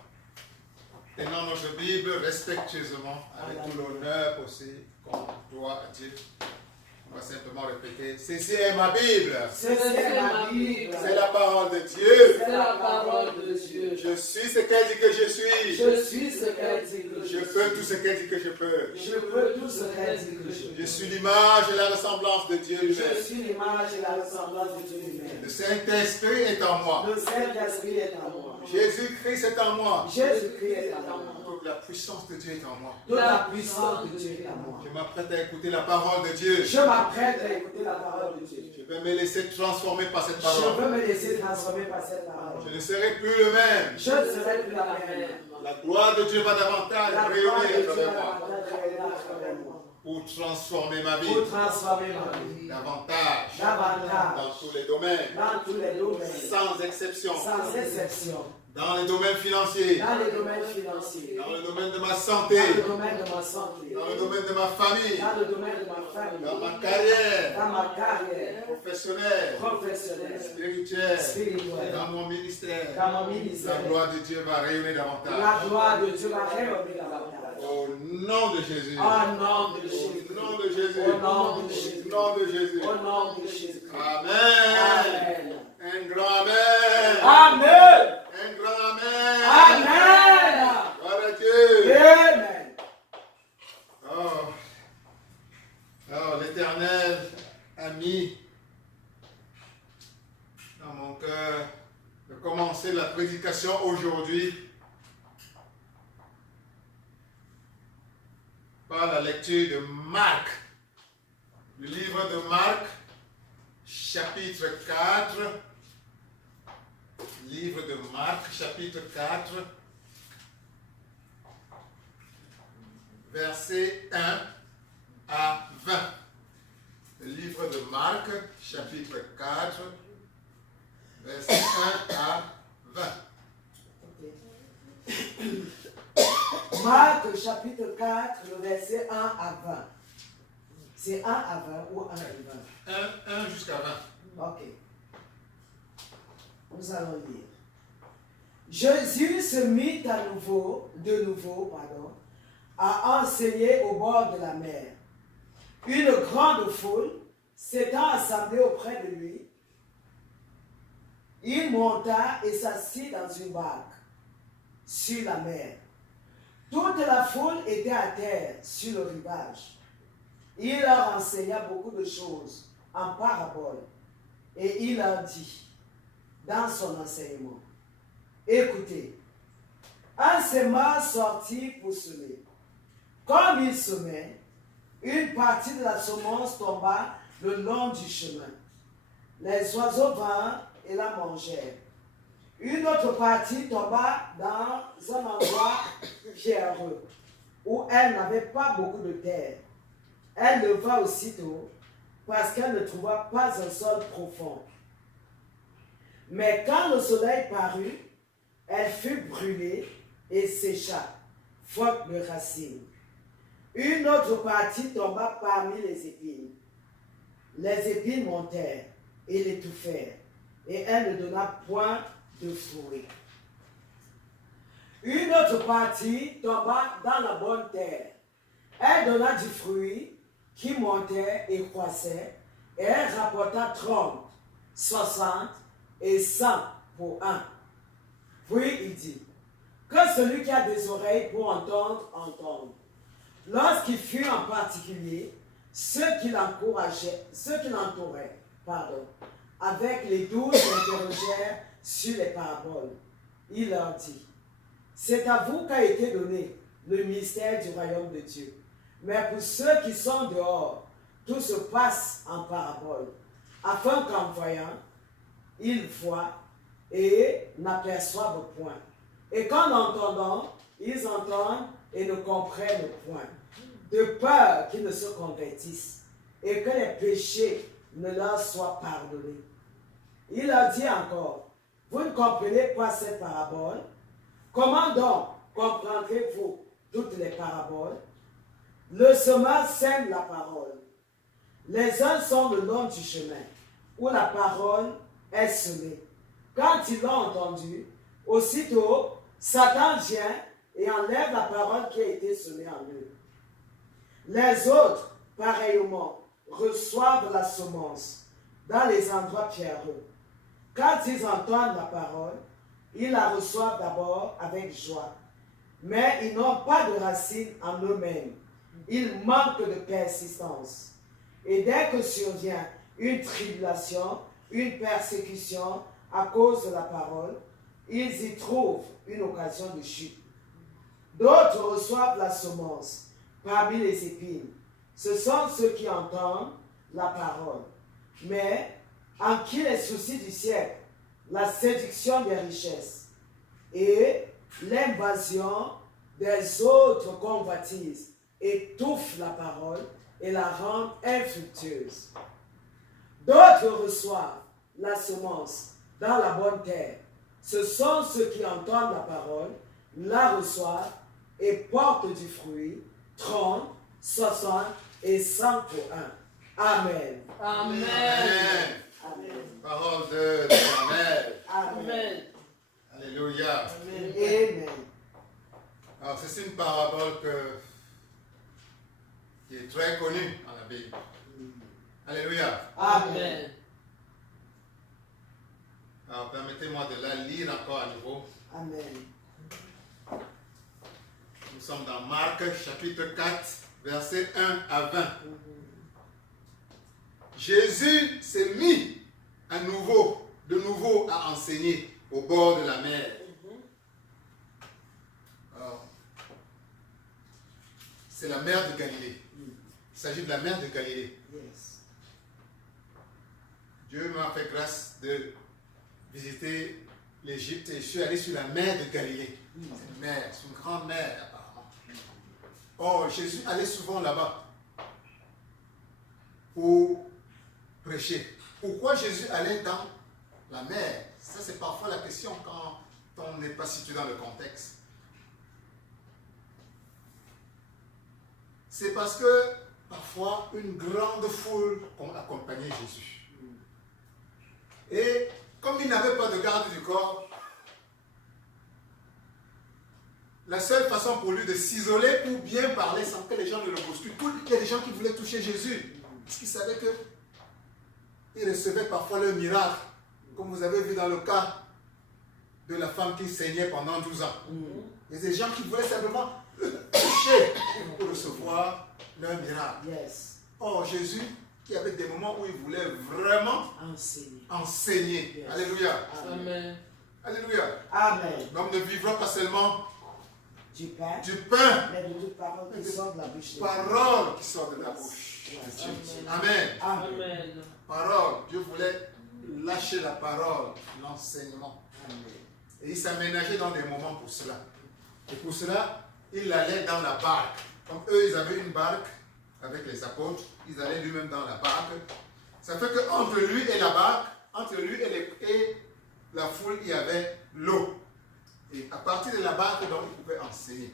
tenons notre Bible respectueusement, avec tout l'honneur aussi qu'on doit à Dieu. On va simplement répéter, ceci est ma Bible. Ceci est ma Bible. C'est la parole de Dieu. C'est la parole de Dieu. Je suis ce qu'elle dit que je suis. Je suis ce qu'elle dit que Je peux tout ce qu'elle dit que je peux. Je peux tout ce qu'elle dit que je peux. Je suis l'image et la ressemblance de Dieu Je lui-même. suis l'image et la ressemblance de Dieu lui-même. Le Saint-Esprit est en moi. Le Saint-Esprit est en moi. Jésus-Christ est en moi. Jésus-Christ est en moi. Toute la puissance de Dieu est en moi. Toute la puissance de Dieu est en moi. Je m'apprête à écouter la parole de Dieu. Je m'apprête à écouter la parole de Dieu. Je vais me laisser transformer par cette Je parole. veux me laisser transformer par cette parole. Je ne serai plus le même. Je ne serai plus la même. La gloire de Dieu va davantage La gloire rayonner de à Dieu travers va moi davantage rayonner à travers moi. pour transformer ma vie Pour transformer ma vie. davantage Davantage. dans tous les domaines, Dans tous les domaines. sans exception. Sans exception. Dans les domaines financiers, Dans les domaines financiers. dans le domaine de ma Dans santé, le domaine de ma santé. dans le domaine de ma famille, Dans le domaine de ma famille. dans ma carrière Dans ma carrière professionnelle, professionnelle. spirituelle, Spirituelle. dans mon ministère. Dans mon ministère. La gloire de Dieu va rayonner La davantage. gloire de Dieu va rayonner davantage. Au nom de Jésus. Au nom de Jésus. Au nom de Jésus. Au nom de Jésus. Au nom de Jésus. Au nom de Jésus. Amen. Amen. Un grand amen. Amen. Un grand amen. Amen. Gloire à Dieu. Amen. Oh, l'Éternel a mis dans mon cœur de commencer la prédication aujourd'hui par la lecture de Marc. Le livre de Marc, chapitre 4. Livre de Marc, chapitre 4, versets 1 à 20. Le livre de Marc, chapitre 4, versets 1 à 20. Marc chapitre 4, le verset 1 à 20. C'est 1 à 20 ou 1 à 20? 1 jusqu'à 20. Ok. Nous allons lire. Jésus se mit de nouveau, à enseigner au bord de la mer. Une grande foule s'étant assemblée auprès de lui, il monta et s'assit dans une barque sur la mer. Toute la foule était à terre sur le rivage. Il leur enseigna beaucoup de choses en paraboles et il leur dit dans son enseignement: écoutez, un semeur sortit pour semer. Comme il semait, une partie de la semence tomba le long du chemin. Les oiseaux vinrent et la mangèrent. Une autre partie tomba dans un endroit pierreux, où elle n'avait pas beaucoup de terre. Elle leva aussitôt, parce qu'elle ne trouva pas un sol profond. Mais quand le soleil parut, elle fut brûlée et sécha, faute de racines. Une autre partie tomba parmi les épines. Les épines montèrent et l'étouffèrent, et elle ne donna point de fruits. Une autre partie tomba dans la bonne terre. Elle donna du fruit qui montait et croissait, et elle rapporta 30, 60 et 100 pour un. Puis il dit: que celui qui a des oreilles pour entendre, entende. Lorsqu'il fut en particulier ceux qui l'entouraient, avec les 12 interrogèrent sur les paraboles. Il leur dit: C'est à vous qu'a été donné le mystère du royaume de Dieu. Mais pour ceux qui sont dehors, tout se passe en parabole, afin qu'en voyant, ils voient et n'aperçoivent point. Et qu'en entendant, ils entendent et ne comprennent point, de peur qu'ils ne se convertissent et que les péchés ne leur soient pardonnés. Il leur dit encore, vous ne comprenez pas cette parabole? Comment donc comprendrez-vous toutes les paraboles? Le semeur sème la parole. Les uns sont le long du chemin, où la parole est semée. Quand ils l'ont entendu, aussitôt, Satan vient et enlève la parole qui a été semée en eux. Les autres, pareillement, reçoivent la semence dans les endroits pierreux. Quand ils entendent la parole, ils la reçoivent d'abord avec joie. Mais ils n'ont pas de racine en eux-mêmes. Ils manquent de persistance. Et dès que survient une tribulation, une persécution à cause de la parole, ils y trouvent une occasion de chute. D'autres reçoivent la semence parmi les épines. Ce sont ceux qui entendent la parole, mais en qui les soucis du siècle, la séduction des richesses et l'invasion des autres convoitises étouffent la parole et la rendent infructueuse. D'autres reçoivent la semence dans la bonne terre. Ce sont ceux qui entendent la parole, la reçoivent et portent du fruit, 30, 60 et 100 pour un. Amen. Amen. Amen. Parole de l'Éternel. Amen. Alléluia. Amen. Alors, c'est une parabole qui est très connue dans la Bible. Alléluia. Amen. Alors, permettez-moi de la lire encore à nouveau. Amen. Nous sommes dans Marc, chapitre 4, versets 1 à 20. Jésus s'est mis de nouveau à enseigner au bord de la mer. Alors, c'est la mer de Galilée. Il s'agit de la mer de Galilée. Yes. Dieu m'a fait grâce de visiter l'Égypte et je suis allé sur la mer de Galilée. C'est une mer, c'est une grande mer apparemment. Or, Jésus allait souvent là-bas pour prêcher. Pourquoi Jésus allait dans la mer? Ça, c'est parfois la question quand on n'est pas situé dans le contexte. C'est parce que parfois une grande foule accompagnait Jésus. Et comme il n'avait pas de garde du corps, la seule façon pour lui de s'isoler ou bien parler sans que les gens ne le bousculent. Il y a des gens qui voulaient toucher Jésus parce qu'ils savaient qu'ils recevaient parfois le miracle, comme vous avez vu dans le cas de la femme qui saignait pendant 12 ans. Il y a des gens qui voulaient simplement le toucher pour recevoir leur miracle. Yes. Or, Jésus, qui avait des moments où il voulait vraiment enseigner. Yes. Alléluia. Amen. Alléluia. Amen. L'homme ne vivra pas seulement Du pain, du pain, mais de toute parole qui sort de la bouche de Dieu. parole qui sort de la bouche de Dieu. Amen. Amen. Amen. Parole. Dieu voulait lâcher la parole, l'enseignement. Et il s'aménageait dans des moments pour cela. Et pour cela, il allait dans la barque. Comme eux, ils avaient une barque avec les apôtres, ils allaient lui-même dans la barque. Ça fait qu'entre lui et la barque, entre lui et la foule, il y avait l'eau. Et à partir de la barque, donc, il pouvait enseigner.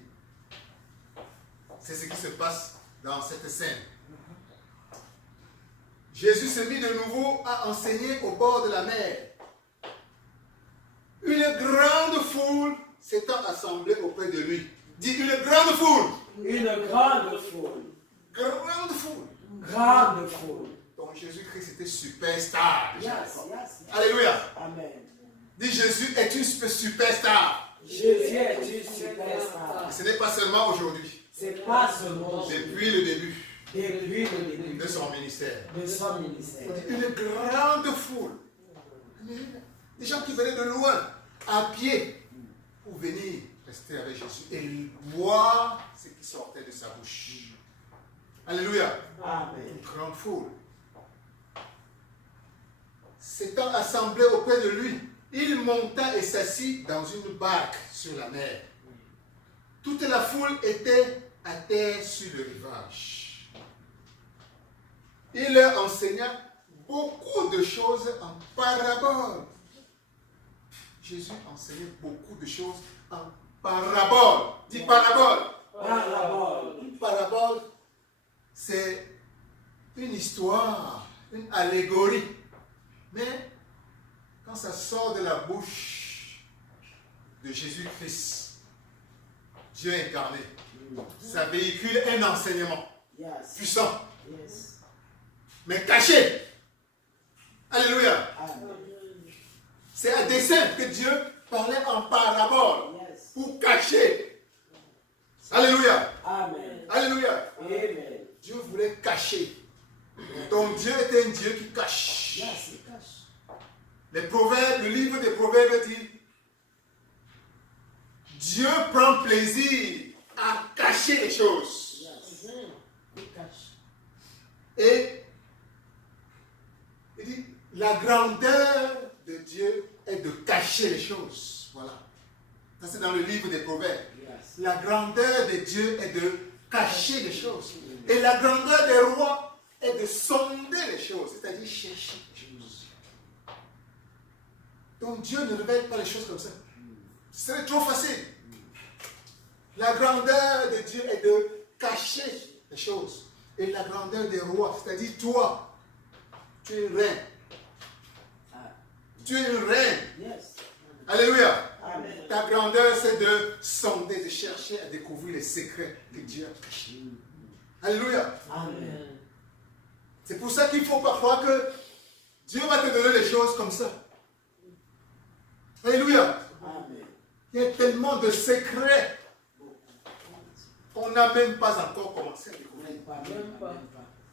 C'est ce qui se passe dans cette scène. Jésus s'est mis de nouveau à enseigner au bord de la mer. Une grande foule s'étant assemblée auprès de lui. Dit une grande foule. Une grande foule. Grande foule. Grande foule. Donc Jésus-Christ était superstar. Yes, yes. Alléluia. Amen. Dit Jésus est une superstar. Jésus est une superstar. Et ce n'est pas seulement aujourd'hui. C'est pas seulement Depuis le début depuis le début de son ministère. de son ministère. Une grande foule. Des gens qui venaient de loin, à pied, pour venir rester avec Jésus et boire ce qui sortait de sa bouche. Alléluia. Amen. Une grande foule. S'étant assemblés auprès de lui, il monta et s'assit dans une barque sur la mer. Toute la foule était à terre sur le rivage. Il leur enseigna beaucoup de choses en paraboles. Jésus enseignait beaucoup de choses en paraboles. Dis parabole. Parabole. Une parabole, c'est une histoire, une allégorie. Mais quand ça sort de la bouche de Jésus-Christ, Dieu incarné, ça véhicule un enseignement Yes. puissant, Yes. mais caché. Alléluia. Amen. C'est à dessein que Dieu parlait en parabole Yes. pour cacher. Alléluia. Amen. Alléluia. Amen. Dieu voulait cacher. Donc Dieu est un Dieu qui cache. Yes, it cache. Les proverbes, le livre des proverbes dit, Dieu prend plaisir à cacher les choses. Yes. It cache. Et il dit, la grandeur de Dieu est de cacher les choses. Voilà. Ça c'est dans le livre des proverbes. Yes. La grandeur de Dieu est de cacher les choses. Et la grandeur des rois est de sonder les choses, c'est-à-dire chercher les choses. Donc Dieu ne révèle pas les choses comme ça. Ce serait trop facile. La grandeur de Dieu est de cacher les choses. Et la grandeur des rois, c'est-à-dire toi, tu es une reine. Tu es une reine. Yes. Alléluia. Amen. Ta grandeur, c'est de sonder, de chercher à découvrir les secrets que Dieu a cachés. Alléluia. Amen. C'est pour ça qu'il ne faut pas croire que Dieu va te donner les choses comme ça. Alléluia. Amen. Il y a tellement de secrets qu'on n'a même pas encore commencé à découvrir. Même pas. Même pas.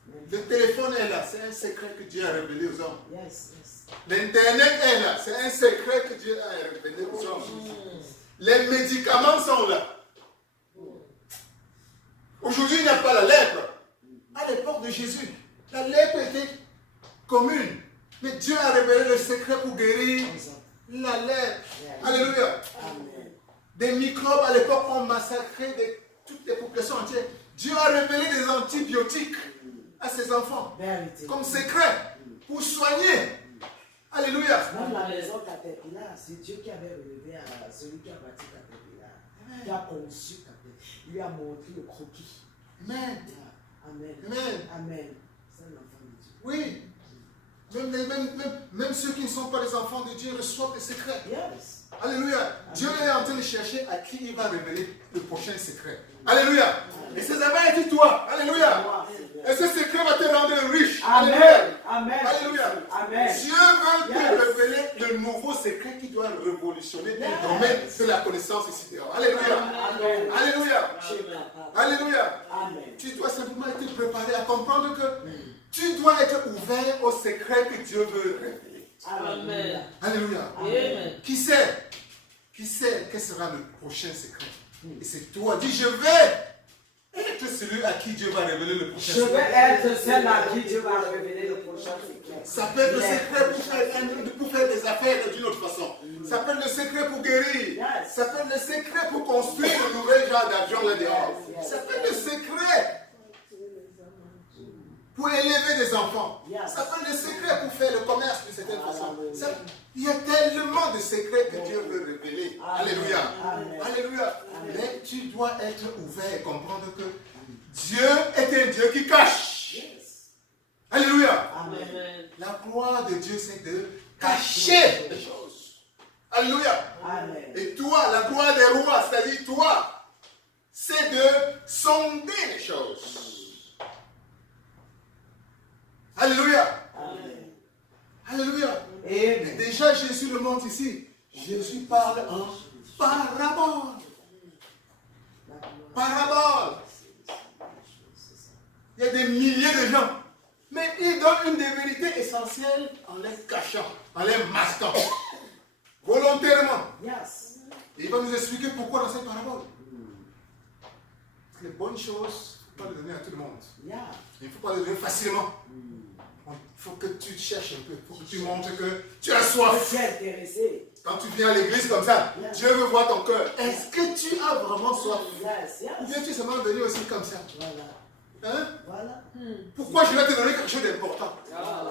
Même Le téléphone est là, c'est un secret que Dieu a révélé aux hommes. pas. Yes. Yes. L'Internet est là, c'est un secret que Dieu a révélé aux hommes. Les médicaments sont là. Aujourd'hui, il n'y a pas la lèpre. À l'époque de Jésus, la lèpre était commune. Mais Dieu a révélé le secret pour guérir la lèpre. Alléluia. Amen. Des microbes à l'époque ont massacré toutes les populations entières. Dieu a révélé des antibiotiques à ses enfants Vérité. comme secret pour soigner. Alléluia. Même la maison Caterpillar, c'est Dieu qui avait relevé à celui qui a bâti Caterpillar, qui a conçu Caterpillar. Il lui a montré le croquis. Amen. Amen. Amen. Amen. C'est un enfant de Dieu. Oui. Même ceux qui ne sont pas les enfants de Dieu reçoivent des secrets. Yes. Alléluia. Dieu est en train de chercher à qui il va révéler le prochain secret. Alléluia. Et ces affaires est toi. Alléluia. Et ce secret va te rendre riche. Amen. Alléluia. Amen. Alléluia. Amen. Dieu veut te Yes. révéler le nouveau secret qui doit révolutionner le domaine de la connaissance ici dehors. Alléluia. Amen. Alléluia. Amen. Alléluia. Amen. Tu dois simplement être préparé à comprendre que tu dois être ouvert au secret que Dieu veut révéler. Amen. Alléluia. Amen. Qui sait quel sera le prochain secret? Et c'est toi. Dis, je vais être celui à qui Dieu va révéler le prochain Je vais secret. être celle à qui Dieu va révéler le prochain secret. Ça peut être le secret pour faire des affaires d'une autre façon. Ça peut être le secret pour guérir. Yes. Ça peut être le secret pour construire de nouvelles genres d'argent là dehors. Yes. Ça peut être le secret pour élever des enfants. Yes. Ça peut être le secret pour faire le commerce d'une certaine façon. Il y a tellement de secrets que Dieu veut révéler. Alléluia. Amen. Alléluia. Mais tu dois être ouvert et comprendre que Dieu est un Dieu qui cache. Yes. Alléluia. Amen. La gloire de Dieu, c'est de cacher les choses. Alléluia. Amen. Et toi, la gloire des rois, c'est-à-dire toi, c'est de sonder les choses. Alléluia. Amen. Alléluia. Et Amen. déjà, Jésus le montre ici. Jésus parle en parabole. Parabole. Il y a des milliers de gens. Mais il donne une des vérités essentielles en les cachant, en les masquant. Volontairement. Yes. Et il va nous expliquer pourquoi dans cette parabole. Les bonnes choses, il ne faut pas les donner à tout le monde. Yeah. Il ne faut pas les donner facilement. Il faut que tu te cherches un peu. Il faut que tu montres que tu as soif. Tu es intéressé. Quand tu viens à l'église comme ça, Yeah. Dieu veut voir ton cœur. Est-ce que tu as vraiment soif? Yes, Ou yes. bien tu es seulement venu aussi comme ça? Voilà. Hein? Voilà. Pourquoi je vais te donner quelque chose d'important?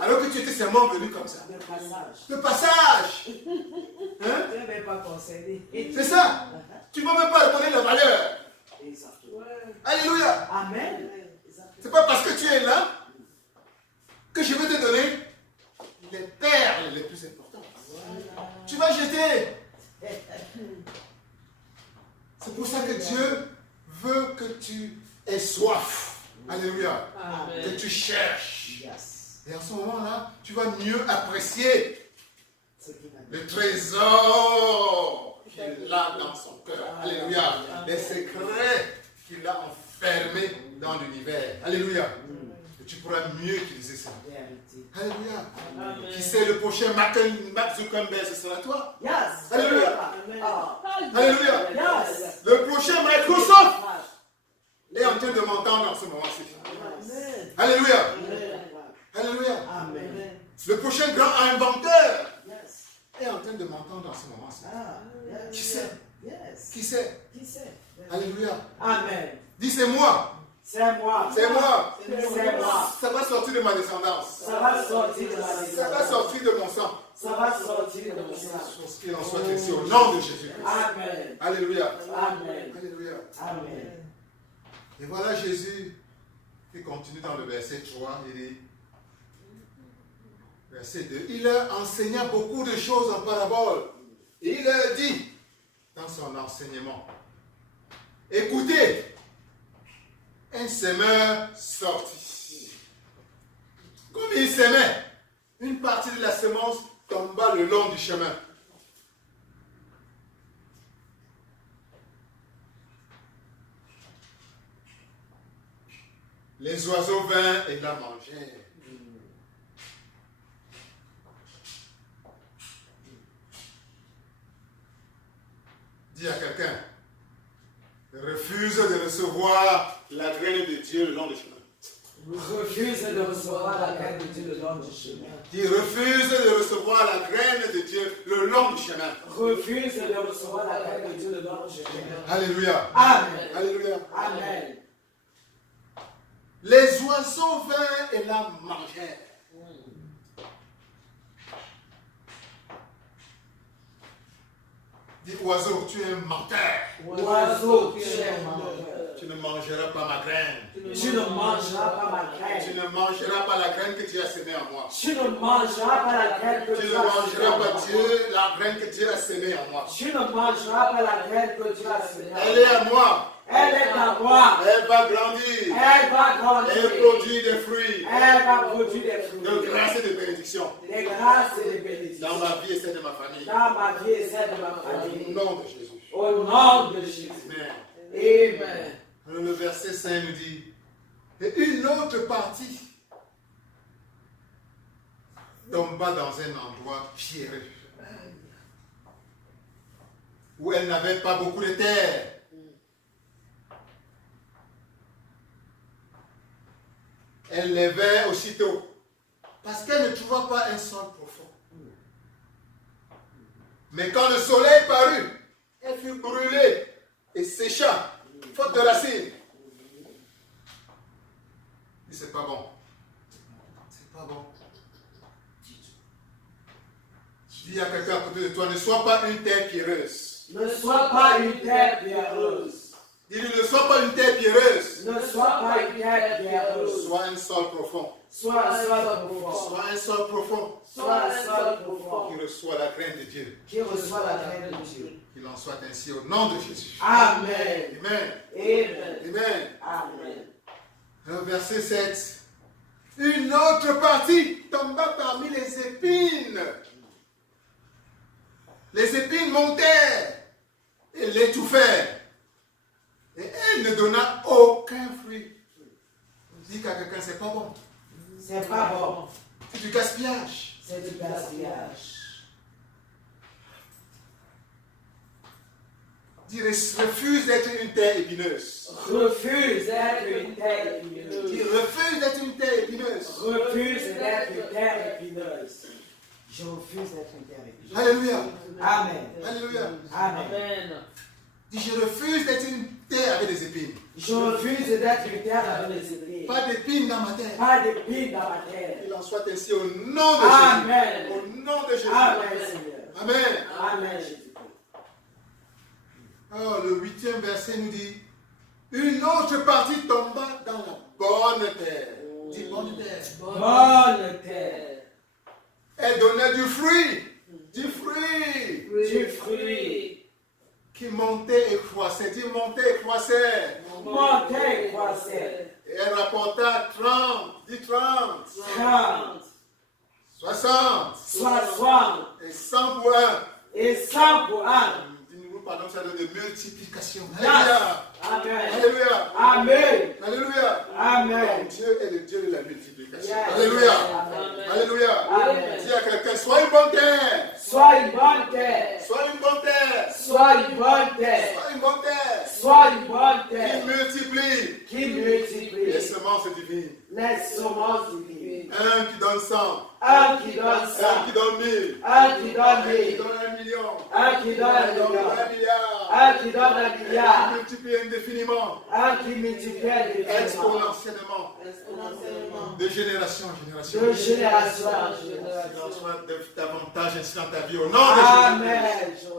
Alors que tu étais seulement venu comme ça. Le passage. Le passage. Hein? Tu ne vais pas conseiller. C'est ça. Tu ne vas même pas donner la valeur. Exactement. Alléluia. Amen. C'est pas parce que tu es là que je vais te donner les perles les plus importantes. Tu vas jeter. C'est pour ça que Dieu veut que tu aies soif. Alléluia. Amen. Que tu cherches. Yes. Et en ce moment-là, tu vas mieux apprécier Ce qui m'a dit. le trésor qu'il a dans son cœur. Alléluia. Les secrets qu'il a enfermés dans l'univers. Alléluia. Et tu pourras mieux utiliser ça. Vérité. Alléluia. Amen. Qui sait, le prochain Mark Zuckerberg, ce sera toi. Yes. Alléluia. Ah. Alléluia. Yes. Le prochain Microsoft est en train de m'entendre en ce moment-ci. Amen. Alléluia. Amen. Alléluia. Amen. Le prochain grand inventeur Yes. est en train de m'entendre en ce moment-ci. Ah. Yes. Qui sait? Yes. Qui sait? Qui sait? Alléluia. Amen. Dis c'est moi. C'est moi. C'est moi. C'est moi. Ça va sortir de ma descendance. Ça va sortir de la Ça va sortir de mon sang. Ça va sortir de mon sang. Pour qu'il en soit ainsi au nom de Jésus. Amen. Alléluia. Amen. Alléluia. Amen. Et voilà Jésus qui continue dans le verset 3. Il dit, verset 2, il leur enseigna beaucoup de choses en parabole. Et il leur dit dans son enseignement, écoutez, un semeur sortit. Comme il s'aimait, une partie de la semence tomba le long du chemin. Les oiseaux vinrent et la mangèrent. Dis à quelqu'un, refuse de recevoir la graine de Dieu le long du chemin. Refuse de recevoir la graine de Dieu le long du chemin. Dis, refuse de recevoir la graine de Dieu le long du chemin. Refuse de recevoir la graine de Dieu le long du chemin. Alléluia. Amen. Alléluia. Amen. Les oiseaux vinrent et la mangèrent. Dis, oiseau, tu es un menteur. Oiseau, tu es un menteur. Tu ne mangeras pas ma graine. Tu ne mangeras pas ma Tu graine. ne mangeras pas la graine que Dieu a sémée en moi. Tu ne mangeras pas la graine que Tu ne Dieu a mangeras pas semée. Dieu, la graine que Dieu a sémée en moi. Tu ne mangeras pas la graine que Dieu a semée. Elle est à moi. Elle est à moi. Elle va grandir. Elle va Elle grandir. produit des fruits Elle va produire des fruits. de grâce et de bénédiction Des grâces et des bénédictions. dans ma vie et celle de ma famille. Dans ma vie et celle de ma Au famille. nom de Jésus. Au nom de Jésus. Amen. Amen. Alors le verset 5 nous dit, et une autre partie tomba dans un endroit pierreux, où elle n'avait pas beaucoup de terre. Elle levait aussitôt, parce qu'elle ne trouva pas un sol profond. Mais quand le soleil parut, elle fut brûlée et sécha, faute de racines. Et c'est pas bon. C'est pas bon. Dis à quelqu'un à côté de toi, ne sois pas une terre pierreuse. Ne sois pas une terre pierreuse. Dis-lui, ne sois pas une terre pierreuse. Ne sois pas une terre pierreuse. Sois un sol profond. Sois un sol profond. Sois un sol profond Sois un sol profond. qui reçoit la graine de Dieu. Qui reçoit la graine de Dieu. Qu'il en soit ainsi au nom de Jésus. Amen. Amen. Amen. Amen. Amen. Le verset 7. Une autre partie tomba parmi les épines. Les épines montèrent et l'étouffèrent. Et elle ne donna aucun fruit. Dis qu'à quelqu'un, c'est pas bon. C'est pas bon. C'est du gaspillage. C'est du gaspillage. Dis, refuse d'être une terre épineuse. Refuse d'être une terre épineuse. Dis, refuse d'être une terre épineuse. Refuse d'être une terre épineuse. Je refuse d'être une terre épineuse. Alléluia. Amen. Alléluia. Amen. Amen. Dis, je refuse d'être une terre avec des épines. Je refuse d'être une terre avec des épines. Pas d'épines dans ma terre. Pas d'épines dans ma terre. Il en soit ainsi au nom de Amen. Jésus. Au nom de Jésus. Amen, Seigneur. Amen. Amen, Jésus. Alors, le 8e verset nous dit, une autre partie tomba dans la bonne terre. Dis bonne terre. Bonne terre. Elle donnait du fruit. Du fruit. Du fruit. Qui montait et croissait. Dis montait et croissait. Montait et croissait. Et elle rapporta 30. Dis 30. 30. 60. 60. Et 100 pour un. Et 100 pour un. Dis-nous pardon, ça donne de multiplication. Yes. Alléluia. Amen. Alléluia. Amen. Alléluia. Amen. Dieu est le Dieu de la multiplication. Yes. Alléluia. Amen. Alléluia. Amen. Dis à quelqu'un, sois une bonne terre. Sois une bonne terre. Sois une bonne terre. Sois une bonne terre. Sois une bonne terre. Sois une bonne Qui terre. multiplie Qui multiplie les semences divines. les semences divines. Un qui donne 100. Un qui donne Un 100. qui donne 1000. Un qui donne Un qui 1000. donne 1 million. Un qui donne Un 1 qui donne million. 1 milliard. Un qui donne 1 Qui milliard. multiplie indéfiniment. Un qui multiplie les Exponentiellement. Exponentiellement. De génération en génération. de génération en Qu'il génération. en soit davantage ainsi dans ta vie. Au nom de Jésus. Amen.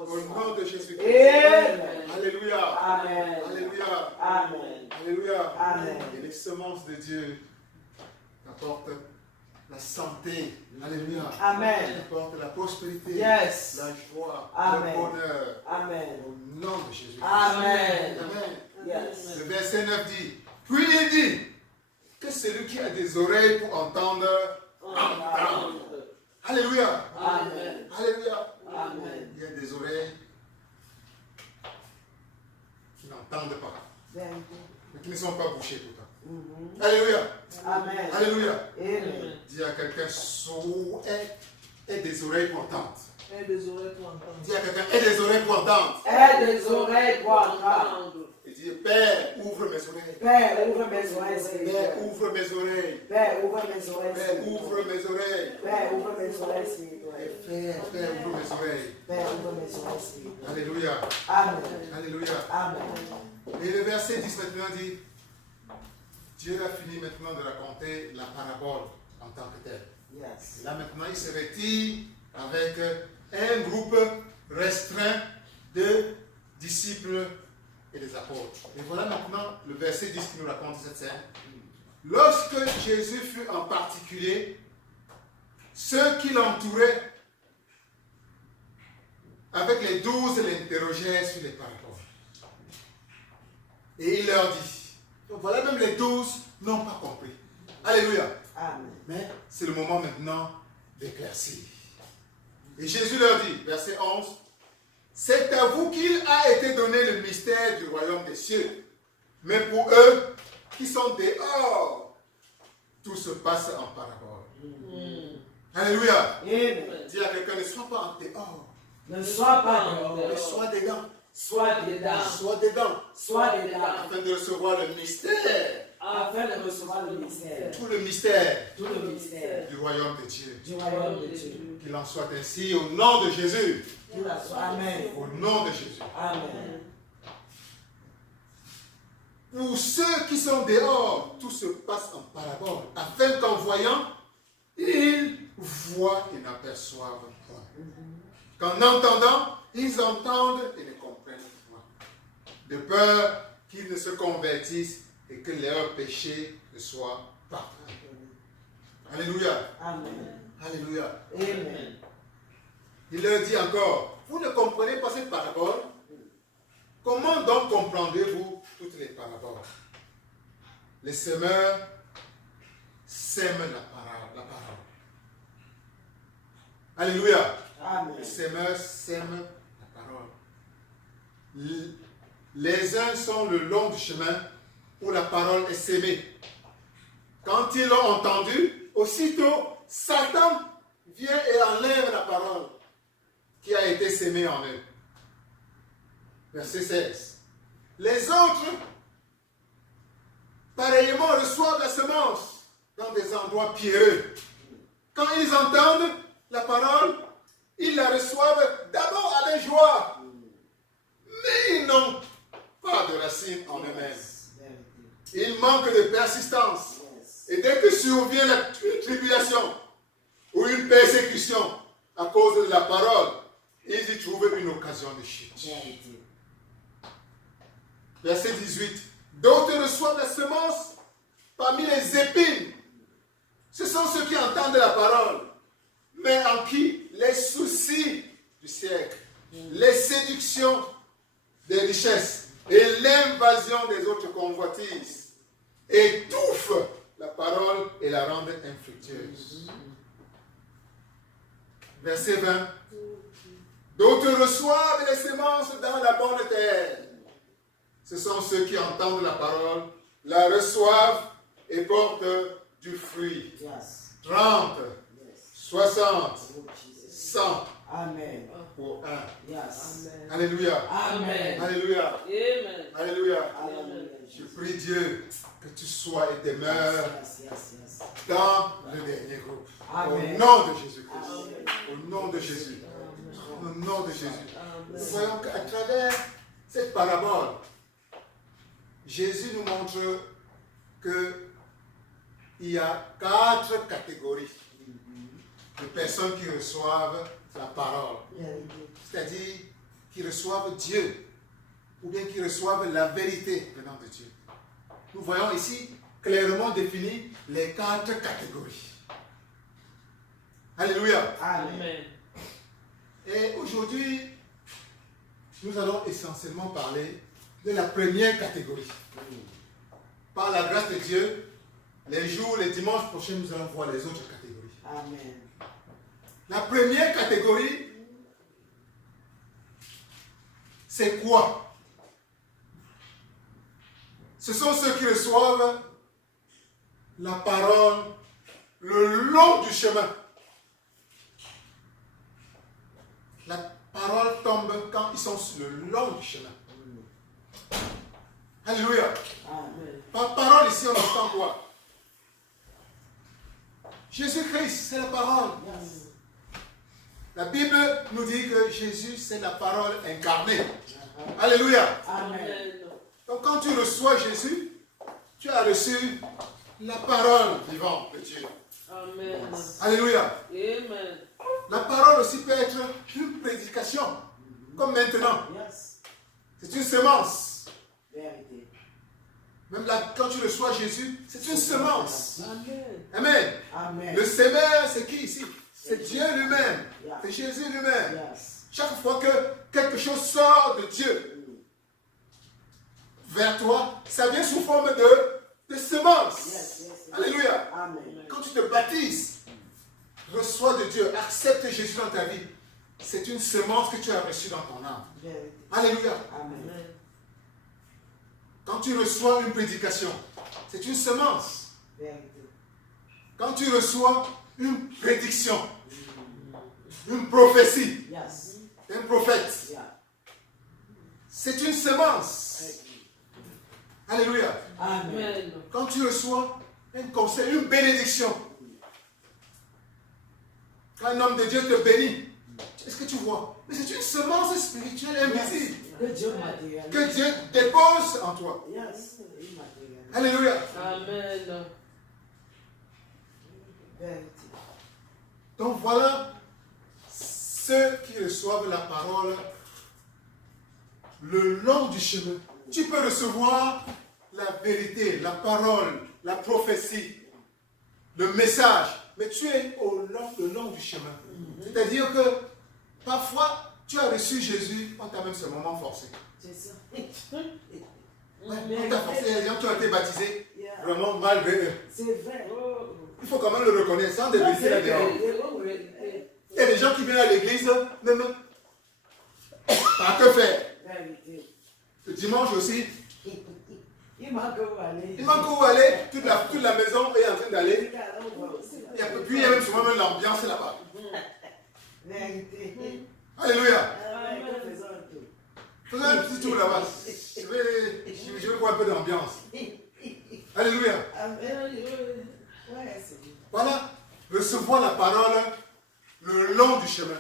Au nom de Jésus. Amen. Alléluia. Amen. Alléluia. Amen. Alléluia. Amen. Et les semences de Dieu apportent la santé. Alléluia. Amen. Apportent la prospérité. Yes. La joie. Amen. Le bonheur. Amen. Au nom de Jésus. Amen. Amen. Yes. Le verset 9 dit, puis il dit que celui qui a des oreilles pour entendre, entende. Alléluia. Amen. Alléluia. Amen. Il y a des oreilles qui n'entendent pas, mais qui ne sont pas bouchées pourtant. Alléluia. Amen. Alléluia. Amen. Dis à quelqu'un, aie des oreilles pour entendre. Et des oreilles pour entendre. Dis à quelqu'un, aie des oreilles pour entendre. Aie des oreilles pour entendre. Et dis, Père, ouvre mes oreilles. Père, ouvre mes oreilles, Père, Seigneur. ouvre mes oreilles. Père, ouvre mes oreilles, Père, Seigneur. ouvre mes oreilles. Père, ouvre mes oreilles, Seigneur. Père, ouvre mes oreilles. Père, ouvre mes oreilles, Seigneur. Alléluia. Amen. Alléluia. Amen. Et le verset 10 maintenant dit, Dieu a fini maintenant de raconter la parabole en tant que telle. Yes. Là maintenant, il se retire avec un groupe restreint de disciples et des apôtres. Et voilà maintenant le verset 10 qui nous raconte cette scène. Lorsque Jésus fut en particulier, ceux qui l'entouraient avec les 12 l'interrogèrent sur les paraboles. Et il leur dit, donc voilà, même les 12 n'ont pas compris. Alléluia. Amen. Mais c'est le moment maintenant d'éclaircir. Et Jésus leur dit, verset 11, c'est à vous qu'il a été donné le mystère du royaume des cieux. Mais pour eux qui sont dehors, tout se passe en parabole. Alléluia. Amen. Dis à quelqu'un, ne sois pas en dehors, Ne sois pas dehors. mais sois dedans. Sois dedans. Sois dedans. Sois dedans. Afin de recevoir le mystère, Afin de recevoir le mystère. tout le mystère Tout le mystère du royaume de Dieu. du royaume de Dieu. Qu'il en soit ainsi au nom de Jésus. Qu'il en soit. Amen. Au nom de Jésus. Amen. Pour ceux qui sont dehors, tout se passe en parabole, afin qu'en voyant, ils voient et n'aperçoivent point. Qu'en entendant, ils entendent et ne comprennent point. De peur qu'ils ne se convertissent et que leurs péchés ne soient pardonnés. Alléluia. Amen. Alléluia. Amen. Il leur dit encore, vous ne comprenez pas cette parabole? Comment donc comprendrez-vous toutes les paraboles? Les semeurs sèment la parole. Alléluia. Amen. Les semeurs sèment la parole. Les uns sont le long du chemin où la parole est sémée. Quand ils l'ont entendu, aussitôt, Satan vient et enlève la parole qui a été sémée en eux. Verset 16. Les autres, pareillement, reçoivent la semence dans des endroits pierreux. Quand ils entendent la parole, ils la reçoivent d'abord avec joie. Mais ils n'ont pas de racines en eux-mêmes. Ils manquent de persistance. Et dès que survient une tribulation ou une persécution à cause de la parole, ils y trouvent une occasion de chute. Verset 18. D'autres reçoivent la semence parmi les épines. Ce sont ceux qui entendent la parole, mais en qui les soucis du siècle, les séductions des richesses et l'invasion des autres convoitises étouffent la parole et la rendent infructueuse. Verset 20. D'autres reçoivent les semences dans la bonne terre. Ce sont ceux qui entendent la parole, la reçoivent et portent du fruit. 30, 60, 100 Amen. pour un. Yes. Alléluia. Amen. Alléluia. Amen. Alléluia. Amen. Je prie Dieu que tu sois et demeures Yes. dans le dernier groupe. Amen. Au nom de Jésus-Christ. Amen. Au nom de Jésus. Au nom de Jésus. Nous Amen. voyons qu'à travers cette parabole, Jésus nous montre qu'il y a 4 catégories de personnes qui reçoivent la parole. C'est-à-dire qui reçoivent Dieu ou bien qui reçoivent la vérité venant de Dieu. Nous voyons ici clairement défini les 4 catégories. Alléluia. Amen. Et aujourd'hui, nous allons essentiellement parler de la première catégorie. Par la grâce de Dieu, les jours, les dimanches prochains, nous allons voir les autres catégories. Amen. La première catégorie, c'est quoi? Ce sont ceux qui reçoivent la parole le long du chemin. La parole tombe quand ils sont sur le long du chemin. Alléluia. Amen. Par parole ici, on entend quoi? Jésus-Christ, c'est la parole. Yes. La Bible nous dit que Jésus, c'est la parole incarnée. Alléluia. Amen. Donc quand tu reçois Jésus, tu as reçu la parole vivante de Dieu. Amen. Alléluia. Amen. La parole aussi peut être une prédication, comme maintenant. Yes. C'est une semence. Vérité. Même là, quand tu reçois Jésus, c'est une semence. Amen. Amen. Amen. Le sémeur, c'est qui ici? C'est Dieu lui-même. Yeah. C'est Jésus lui-même. Yes. Chaque fois que quelque chose sort de Dieu vers toi, ça vient sous forme de semence. Yes. Alléluia. Amen. Quand tu te baptises, reçois de Dieu, accepte Jésus dans ta vie. C'est une semence que tu as reçue dans ton âme. Vérité. Alléluia. Amen. Quand tu reçois une prédication, c'est une semence. Vérité. Quand tu reçois une prédiction, une prophétie, Yes. un prophète, Yeah. c'est une semence. Alléluia. Amen. Amen. Quand tu reçois un conseil, une bénédiction, quand un homme de Dieu te bénit, est-ce que tu vois? Mais c'est une semence spirituelle invisible Que Dieu matérialise. que Dieu dépose en toi. Yes. Immatérialise. Alléluia. Amen. Vérité. Donc voilà ceux qui reçoivent la parole le long du chemin. Tu peux recevoir la vérité, la parole, la prophétie, le message, mais tu es le long du chemin. C'est-à-dire que parfois, tu as reçu Jésus, on t'a même ce moment forcé. C'est ça. On t'a forcé, les gens qui ont été baptisés, Yeah. vraiment malgré eux. C'est vrai. Il faut quand même le reconnaître, sans débaisser la dehors. Il y a des gens qui viennent à l'église, même par que faire. Vérité. Le dimanche aussi, Il manque où aller. il manque où aller, toute la maison est en train d'aller. Et puis il y a même souvent même l'ambiance là-bas. Vérité. Alléluia. Amen. Faisons un tour. Faisons un petit tour là-bas. Je vais voir un peu d'ambiance. Alléluia. Amen. Ouais, c'est bien. Voilà, recevoir la parole le long du chemin.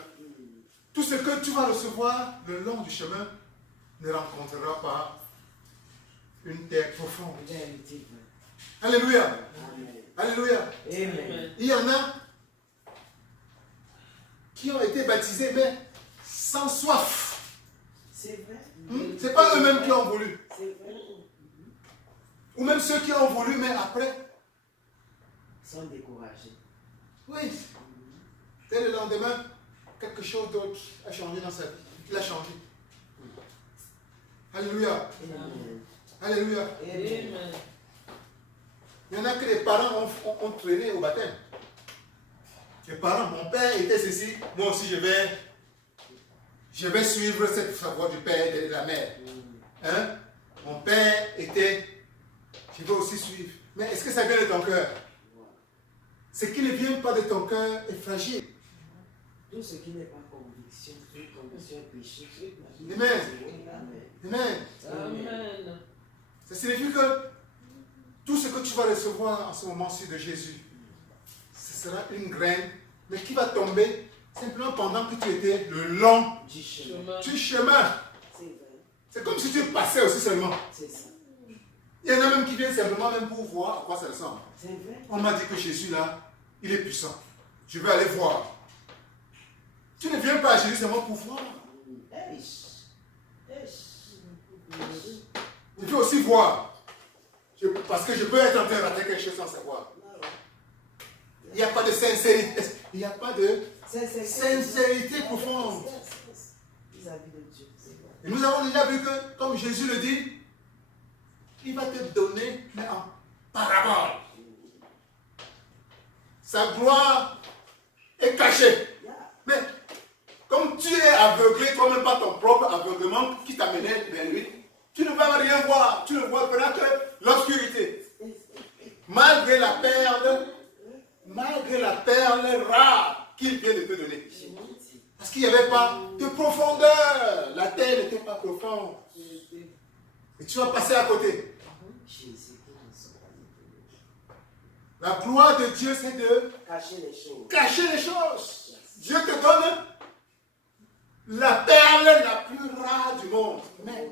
Tout ce que tu vas recevoir le long du chemin ne rencontrera pas une terre profonde. Vérité. Alléluia. Amen. Alléluia. Amen. Il y en a qui ont été baptisés, mais sans soif. C'est vrai. Ce n'est pas eux-mêmes qui ont voulu. C'est vrai. Ou même ceux qui ont voulu, mais après. Ils sont découragés. Oui. Dès le lendemain, quelque chose d'autre a changé dans sa vie. Il a changé. Alléluia. Amen. Alléluia. Amen. Il y en a que les parents ont traîné au baptême. Les parents, mon père était ceci, moi aussi je vais suivre cette voie du père et de la mère. Hein? Mon père était, je vais aussi suivre. Mais est-ce que ça vient de ton cœur? Ce qui ne vient pas de ton cœur est fragile. Tout ce qui n'est pas conviction, est péché. Amen. Amen. Amen. Amen. Ça signifie que tout ce que tu vas recevoir en ce moment-ci de Jésus, ce sera une graine, mais qui va tomber simplement pendant que tu étais le long Du chemin. du chemin. C'est vrai. C'est comme si tu passais aussi seulement. C'est ça. Il y en a même qui viennent simplement même pour voir à quoi ça ressemble. C'est vrai. On m'a dit que Jésus là, il est puissant. Je vais aller voir. Tu ne viens pas à Jésus seulement pour voir. Tu peux aussi voir. Parce que je peux être en train de rater quelque chose sans savoir. Il n'y a pas de sincérité. Il n'y a pas de sincérité profonde. Vis-à-vis de Dieu. C'est vrai. Et nous avons déjà vu que, comme Jésus le dit, il va te donner, mais en parabole. Sa gloire est cachée. Mais comme tu es aveuglé, toi-même par ton propre aveuglement qui t'amenait vers lui, tu ne vas rien voir. Tu ne vois que l'obscurité. Malgré la perle rare qu'il vient de te donner. Parce qu'il n'y avait pas de profondeur. La terre n'était pas profonde. Et tu vas passer à côté. La gloire de Dieu, c'est de Cacher les choses. cacher les choses. Dieu te donne la perle la plus rare du monde. Mais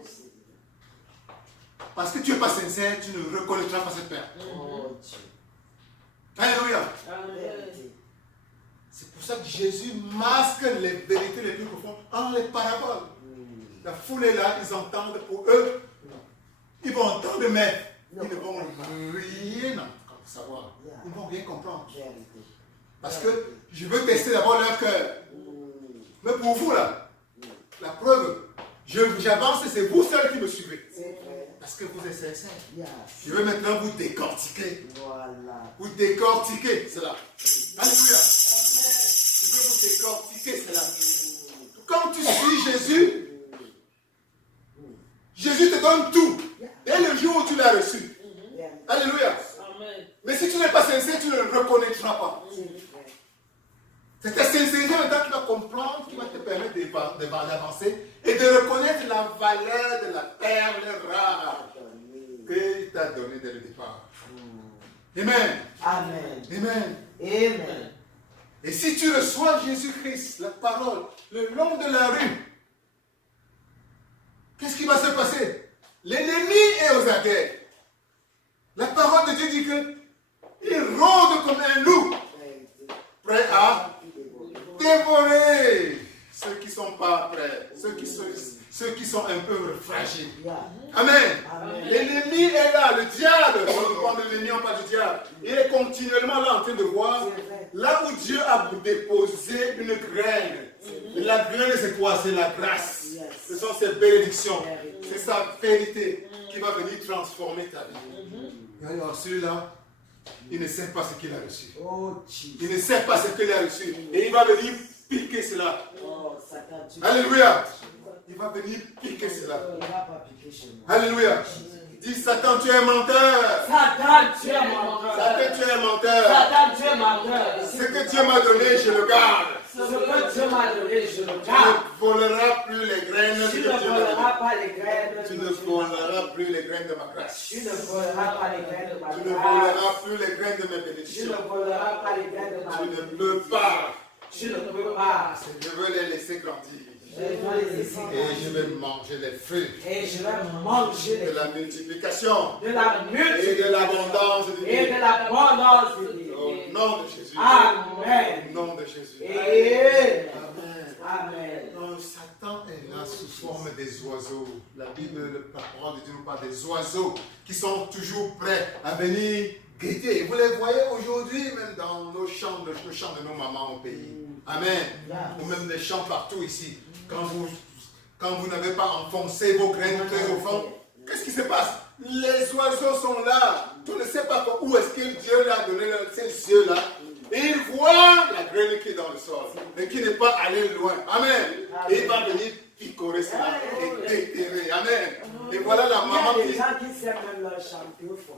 parce que tu n'es pas sincère, tu ne reconnaîtras pas cette perle. Oh Dieu. Alléluia. Amen. C'est pour ça que Jésus masque les vérités les plus profondes en les paraboles. La foule est là, ils entendent pour eux. Ils vont entendre, mais ils ne vont rien savoir. Ils ne vont rien comprendre. Vérité. Parce que je veux tester d'abord leur cœur. Mais pour vous, là, la preuve, j'avance et c'est vous seuls qui me suivez. C'est vrai. Parce que vous êtes sincères. Yes. Je vais maintenant vous décortiquer. Voilà. Vous décortiquer cela. Alléluia. Je vais vous décortiquer cela. Quand tu suis Jésus, Jésus te donne tout. Dès le jour où tu l'as reçu. Alléluia. Amen. Mais si tu n'es pas sincère, tu ne le reconnaîtras pas. C'est vrai. C'est ta sincérité maintenant qui va comprendre, qui va te permettre d'avancer et de reconnaître la valeur de la perle rare qu'il t'a donnée dès le départ. Amen. Amen. Amen. Amen. Et si tu reçois Jésus-Christ, la parole, le long de la rue, qu'est-ce qui va se passer? L'ennemi est aux aguets. La parole de Dieu dit que il rôde comme un loup, prêt à dévorer ceux qui ne sont pas prêts, ceux qui sont un peu fragiles. Amen. Amen. L'ennemi est là, le diable. On parle de l'ennemi, on parle du diable. Il est continuellement là en train de voir là où Dieu a déposé une graine. Et la graine, c'est quoi? C'est la grâce. Ce sont ses bénédictions. C'est sa vérité qui va venir transformer ta vie. Et alors celui-là, il ne sait pas ce qu'il a reçu. Oh Jesus. Il ne sait pas ce qu'il a reçu. Et il va venir piquer cela. Oh Satan, tu Alléluia. Il va venir piquer cela. Il ne va pas piquer chez moi. Alléluia. Dis Satan, tu es menteur. Satan, tu es menteur. Satan, tu es menteur. Satan, tu es menteur. Ce que Dieu m'a donné, je le garde. Ce que Dieu m'a donné, je le Tu garde. ne voleras plus les graines que Tu Dieu ne m'a voleras données. pas les graines. Tu que ne Dieu m'a voleras données. plus les graines de ma grâce. Tu ne voleras pas les graines de ma Tu ne grâce. voleras plus les graines de mes Tu bénédictions. ne voleras pas les graines de ma Tu ne bénédiction. peux pas. Tu ne peux pas. Je veux les laisser grandir. Je dois les laisser. Et je vais manger les fruits Et je vais manger de la multiplication de la et multiplication de l'abondance de et Dieu. de l'abondance de Dieu. Au nom de Jésus. Amen. Au nom de Jésus. Amen. Amen. Amen. Donc, Satan est là sous forme des oiseaux. La Bible, la parole de Dieu nous parle des oiseaux qui sont toujours prêts à venir guetter. Vous les voyez aujourd'hui, même dans nos champs, de nos mamans au pays. Amen. Ou même des champs partout ici. Quand vous n'avez pas enfoncé vos graines très au fond, qu'est-ce qui se passe? Les oiseaux sont là. Tu ne sais pas où est-ce que Dieu leur a donné ces yeux-là. Et il voit la graine qui est dans le sol, mais qui n'est pas allée loin. Amen. Et il va venir picorer cela et déterrer. Amen. Et voilà la Il y a maman des qui... gens qui s'aiment même leur champ deux fois.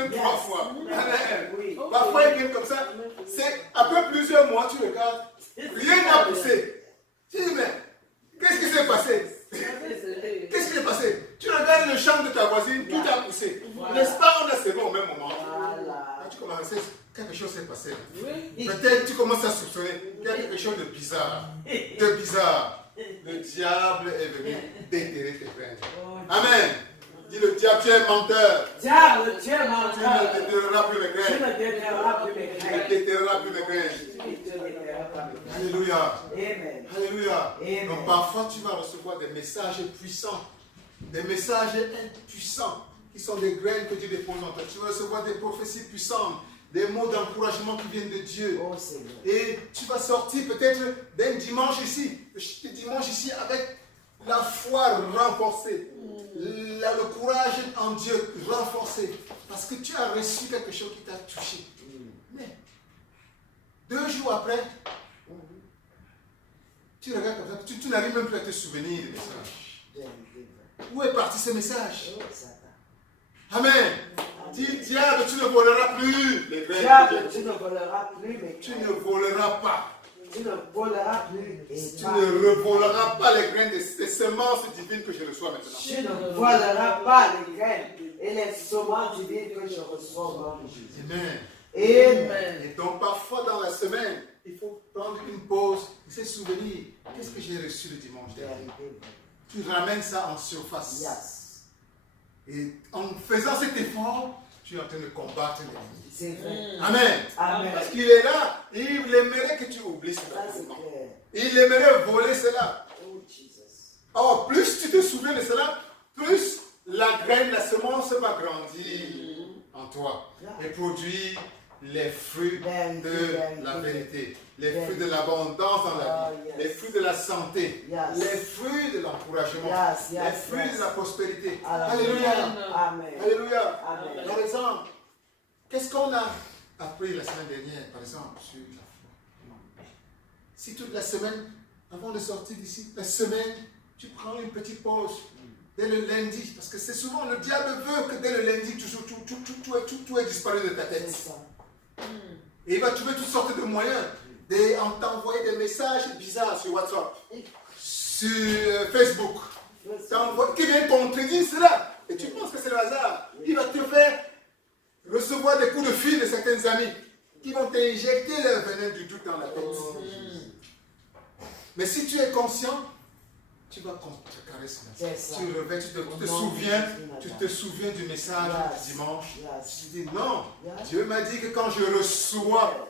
Même 3 fois. Amen. Oui. Parfois, il vient comme ça. C'est après plusieurs mois, tu regardes, rien n'a poussé. Tu dis, mais qu'est-ce qui s'est passé? Qu'est-ce qui s'est passé? Tu regardes le champ de ta voisine, tout a poussé. N'est-ce pas? On a semé au même moment. Voilà. Quand tu commences, quelque chose s'est passé. Oui. Peut-être tu commences à soupçonner qu'il y a quelque chose de bizarre. De bizarre. Le diable est venu déterrer tes graines. Amen. Dis le diable, tu es menteur. Diable, tu es Tu menteur. ne déterreras plus les Tu graines. ne déterreras plus mes Tu ne graines. déterreras plus les graines. Tu ne déterreras pas mes graines. Alléluia. Amen. Alléluia. Amen. Donc parfois tu vas recevoir des messages puissants. Des messages impuissants. Qui sont des graines que Dieu dépose en toi. Tu vas recevoir des prophéties puissantes. Des mots d'encouragement qui viennent de Dieu. Oh Seigneur. Et tu vas sortir peut-être d'un dimanche ici, avec la foi renforcée, le courage en Dieu renforcé, parce que tu as reçu quelque chose qui t'a touché. Mais 2 jours après, tu regardes comme ça, tu n'arrives même plus à te souvenir du message. Où est parti ce message? Oh Satan. Amen. Dis, diable, tu ne voleras plus les graines. Diable, tu ne voleras plus mes Tu graines. ne voleras pas. Tu ne voleras plus. Et Tu ne revoleras pas les graines des semences divines que je reçois maintenant. tu ne voleras pas les graines et les semences divines que je reçois au nom de Jésus. Amen. Amen. Et donc parfois dans la semaine, il faut prendre une pause et se souvenir, qu'est-ce que j'ai reçu le dimanche dernier? Tu ramènes ça en surface. Yes. Et en faisant cet effort, tu es en train de combattre l'ennemi. C'est vrai. Amen. Amen. Parce qu'il est là et il aimerait que tu oublies Ça, cela. c'est clair. Il aimerait voler cela. Oh, Jesus. Or, plus tu te souviens de cela, plus la graine, la semence va grandir en toi et produire les fruits de la vérité, les fruits de l'abondance dans la vie, les fruits de la santé, les fruits de l'encouragement, les fruits de la prospérité. Alléluia. Amen. Alléluia. Amen. Par exemple, qu'est-ce qu'on a appris la semaine dernière, par exemple, sur la foi? Si toute la semaine, avant de sortir d'ici, la semaine, tu prends une petite pause dès le lundi, parce que c'est souvent le diable veut que dès le lundi, tout est disparu de ta tête. C'est ça. Et il va trouver toutes sortes de moyens en t'envoyer des messages bizarres sur WhatsApp, sur Facebook, qui viennent contredire cela. Et tu penses que c'est le hasard. Il va te faire recevoir des coups de fil de certains amis qui vont t'injecter le venin du doute dans la tête. Mais si tu es conscient, tu vas contrecarrer cela. Tu reviens, tu te souviens du message du dimanche. Tu dis non, Dieu m'a dit que quand je reçois,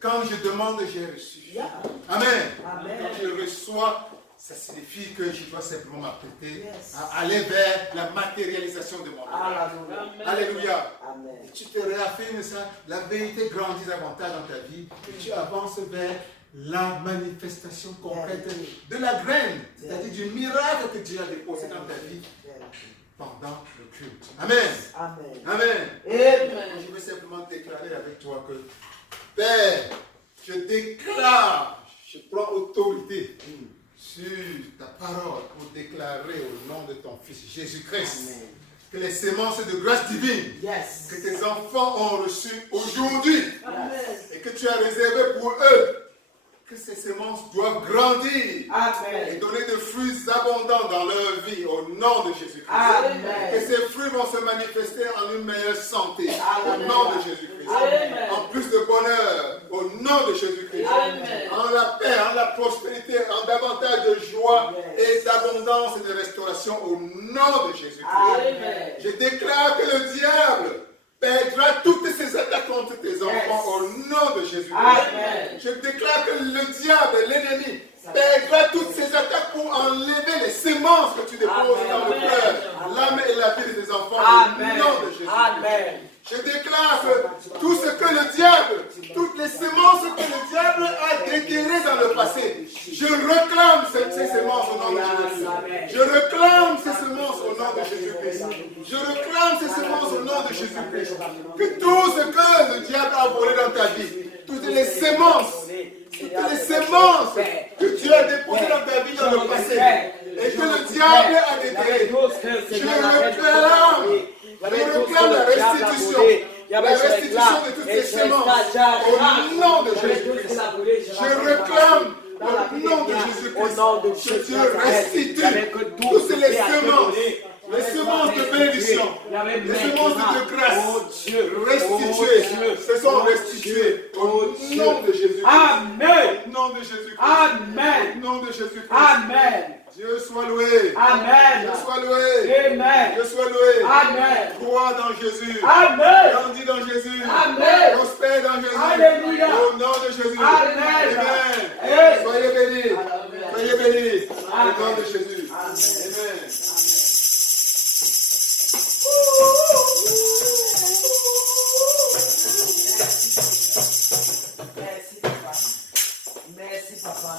quand je demande, j'ai reçu. Amen. Quand je reçois, ça signifie que je dois simplement m'apprêter à aller vers la matérialisation de mon rêve. Alléluia. Et tu te réaffirmes ça, la vérité grandit davantage dans ta vie et tu avances vers la manifestation concrète de la graine, c'est-à-dire du miracle que Dieu a déposé dans ta vie pendant le culte. Amen. Amen. Je veux simplement déclarer avec toi que Père, je déclare, je prends autorité sur ta parole pour déclarer au nom de ton Fils Jésus-Christ que les semences de grâce divine que tes enfants ont reçues aujourd'hui et que tu as réservé pour eux que ces semences doivent grandir et Amen. donner des fruits abondants dans leur vie au nom de Jésus-Christ. Amen. Que ces fruits vont se manifester en une meilleure santé Amen. au nom de Jésus-Christ. Amen. En plus de bonheur au nom de Jésus-Christ. Amen. En la paix, en la prospérité, en davantage de joie et d'abondance et de restauration au nom de Jésus-Christ. Amen. Je déclare que le diable perdra toutes ses attaques contre tes enfants au nom de Jésus-Christ. Amen. Je déclare que le diable, l'ennemi, perdra toutes ses attaques pour enlever les semences que tu déposes dans le cœur, l'âme et la vie de tes enfants au nom de Jésus-Christ. Amen. Je déclare que tout ce que le diable, toutes les semences que le diable a déterrées dans le passé, je réclame ces semences au nom de Jésus-Christ. Je réclame ces semences au nom de Jésus-Christ. Je réclame ces semences au nom de Jésus-Christ. Que tout ce que le diable a volé dans ta vie, toutes les semences que tu as déposées dans ta vie dans le passé, et que le diable a déterré, je réclame la restitution de toutes ces semences au nom de Jésus-Christ. Je réclame au nom de Jésus-Christ que Dieu restitue toutes les semences de bénédiction, les semences de grâce restituées, se sont restituées au nom de Jésus-Christ. Amen. Au nom de Jésus-Christ. Amen. Au nom de Jésus-Christ. Amen. Dieu soit loué. Amen. Dieu soit loué. Amen. Dieu soit loué. Amen. Crois dans Jésus. Amen. Grandis dans Jésus. Amen. Prospère dans Jésus. Alléluia. Au nom de Jésus. Amen. Amen. Soyez bénis. Soyez bénis. Au nom de Jésus. Amen. Merci, papa. Merci, papa.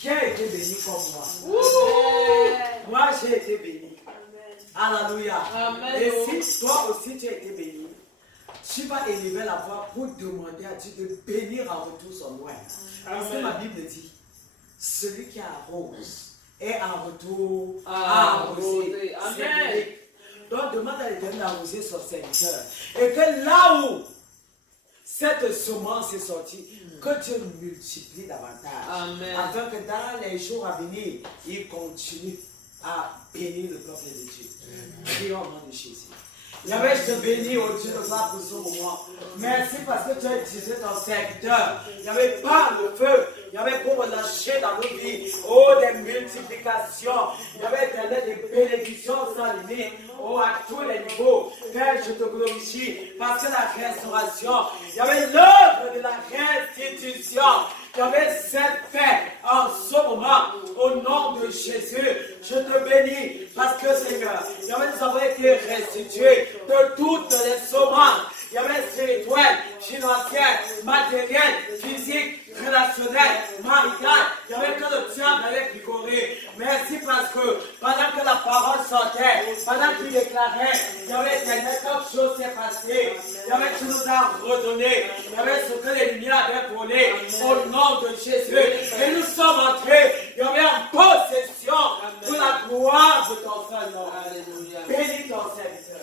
Qui a été béni comme moi? Moi, j'ai été béni. Alléluia. Amen. Et si toi aussi tu as été béni, tu vas élever la voix pour demander à Dieu de bénir en retour son loin. Parce que ma Bible dit, celui qui arrose est en retour arrosé. Amen. Donc demande à l'Éternel d'arroser son serviteur. Et que là où cette semence est sortie, que Dieu multiplie davantage. Amen. Afin que dans les jours à venir, il continue à bénir le peuple de Dieu. Prions au nom de Jésus. Yahweh, je te bénis, oh Dieu, de gloire pour ce moment. Merci parce que tu as utilisé ton serviteur. Yahweh, par le feu. Yahweh, pour relâcher dans nos vies, oh, des multiplications. Yahweh, éternel, des bénédictions sans limite. Oh, à tous les niveaux. Père, je te glorifie parce que la restauration, Yahweh, l'œuvre de la restitution, Yahweh, cette fait en ce moment, au nom de Jésus, je te bénis parce que Seigneur, Yahweh, nous avons été restitués de toutes les semences, Yahweh, spirituelles, financières, matérielles, physiques, relationnelles, maritales, Yahweh, que le diable allait picorer. Merci parce que pendant que la parole sortait, pendant qu'il déclarait, Yahweh, quelque chose s'est passé. Yahweh, tu nous as redonné, Yahweh, ce que les lumières avaient volé, au nom de Jésus. Et nous sommes entrés, Yahweh, en possession pour la gloire de ton Seigneur. Bénis ton serviteur.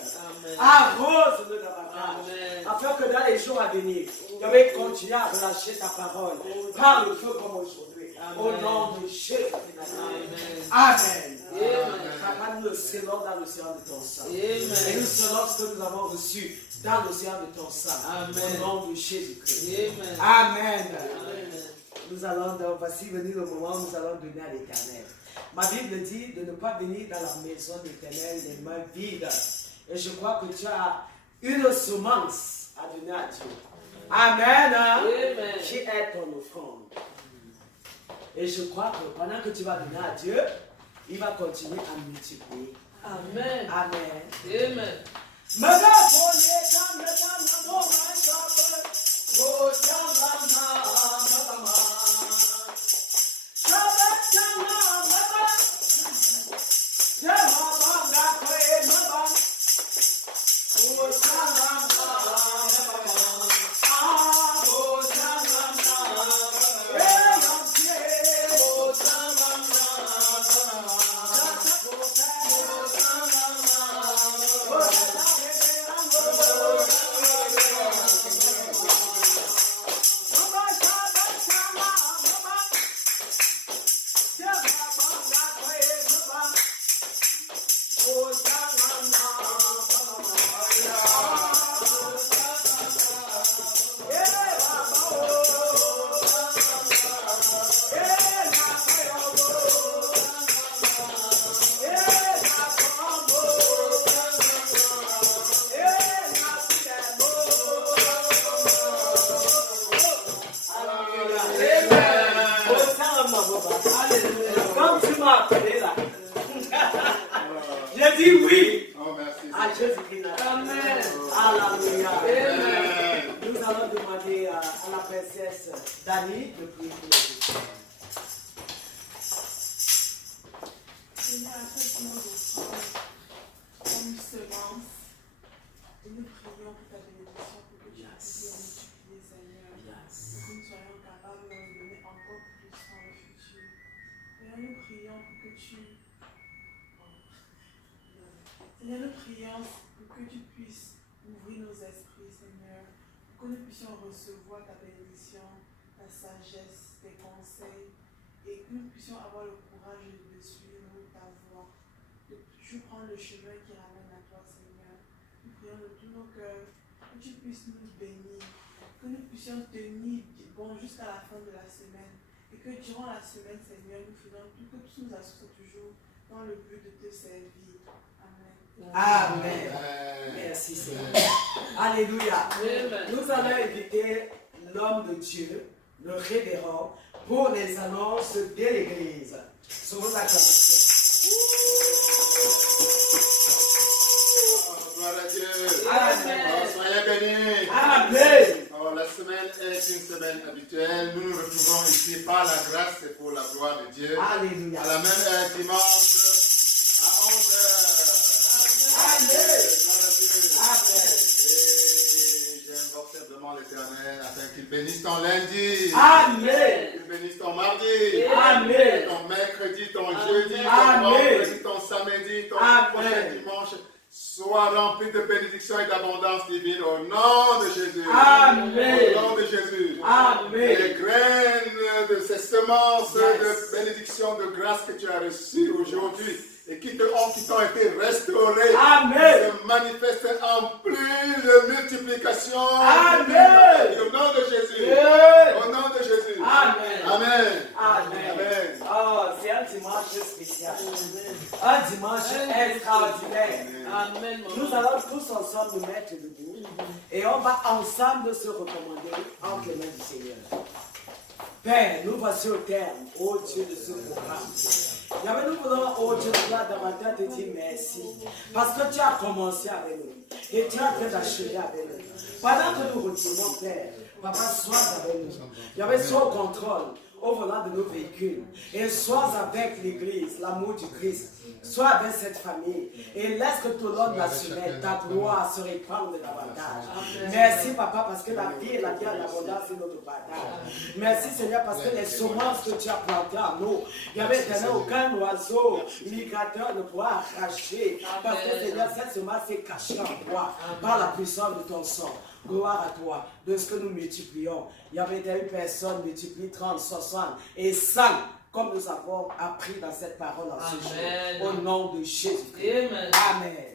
Arrose-le davantage. Afin que dans les jours à venir, Yahweh, continue à relâcher ta parole par le feu comme aujourd'hui. Au nom de Jésus. Amen. Papa, nous le scellons dans l'océan de ton sang. Et nous scellons ce que nous avons reçu dans l'océan de ton sang. Au nom de Jésus-Christ. Amen. Nous allons, voici venu le moment où nous allons donner à l'Éternel. Ma Bible dit de ne pas venir dans la maison de l'Éternel les mains vides. Et je crois que tu as une semence à donner à Dieu. Amen. Amen. Qui est ton offrande. Et je crois que pendant que tu vas donner à Dieu, il va continuer à multiplier. Amen. Amen. Amen. Mama, Alléluia. Amen. Nous allons demander à la princesse Dani de prier pour les autres. Seigneur, accepte-nous d'offrir comme semence. Et nous prions pour ta bénédiction, pour que tu puisses multiplier, Seigneur. Pour que nous soyons capables de nous donner encore plus dans le futur. Seigneur, nous prions pour que tu... Seigneur, nous prions pour que tu puisses ouvrir nos esprits, Seigneur. Pour que nous puissions recevoir ta bénédiction, ta sagesse, tes conseils. Et que nous puissions avoir le courage de suivre ta voie. De toujours prendre le chemin qui ramène à toi, Seigneur. Nous prions de tous nos cœurs que tu puisses nous bénir, que nous puissions tenir bon jusqu'à la fin de la semaine et que durant la semaine, Seigneur, nous faisons tout, que tu nous associons toujours dans le but de te servir. Amen. Amen. Merci Seigneur. Alléluia. Nous allons inviter l'homme de Dieu, le révérend, pour les annonces de l'église. Sous vos acclamations. Gloire à Dieu. Amen. Oh, soyez bénis. Amen. Oh, la semaine est une semaine habituelle. Nous nous retrouvons ici par la grâce et pour la gloire de Dieu. Alléluia. À la même heure dimanche à 11h. Amen. Gloire à Dieu. Amen. Et j'invoque simplement l'Éternel afin qu'il bénisse ton lundi. Amen. Qu'il bénisse ton mardi. Amen. Ton mercredi, ton jeudi, ton Amen. vendredi, ton samedi, ton Amen. prochain dimanche. Sois rempli de bénédictions et d'abondance divine au nom de Jésus. Amen. Au nom de Jésus. Amen. Les graines de ces semences Yes. de bénédiction, de grâce que tu as reçues aujourd'hui et qui t'ont été restaurées, Amen. se manifestent en plus de multiplication. Amen. Au nom de Jésus. Yes. Au nom de Jésus. Amen. Amen. Amen. Amen. Oh, c'est un dimanche spécial. Un dimanche extraordinaire. Amen. Nous allons tous ensemble nous mettre debout et on va ensemble se recommander entre les mains du Seigneur. Père, nous voici au terme, ô Dieu de ce programme. Yahweh, nous voulons, ô Dieu de gloire, davantage te dire merci. Parce que tu as commencé avec nous et tu as fait d'achever avec nous. Pendant que nous retournons, Père, Papa, sois avec nous. Yahweh, sois au contrôle au volant de nos véhicules. Et sois avec l'Église, l'amour du Christ. Sois avec cette famille. Et laisse que tout le long de la semaine, ta gloire se répande davantage. Merci, Papa, parce que la vie et la vie en abondance, c'est notre partage. Merci, Seigneur, parce que les semences que tu as plantées en nous, il n'y avait aucun oiseau migrateur ne pourra arracher. Parce que, Seigneur, cette semence est cachée en toi par la puissance de ton sang. Gloire à toi, de ce que nous multiplions. Il y avait une personne multiplie 30, 60 et 100, comme nous avons appris dans cette parole en ce jour. Au nom de Jésus. Amen. Amen.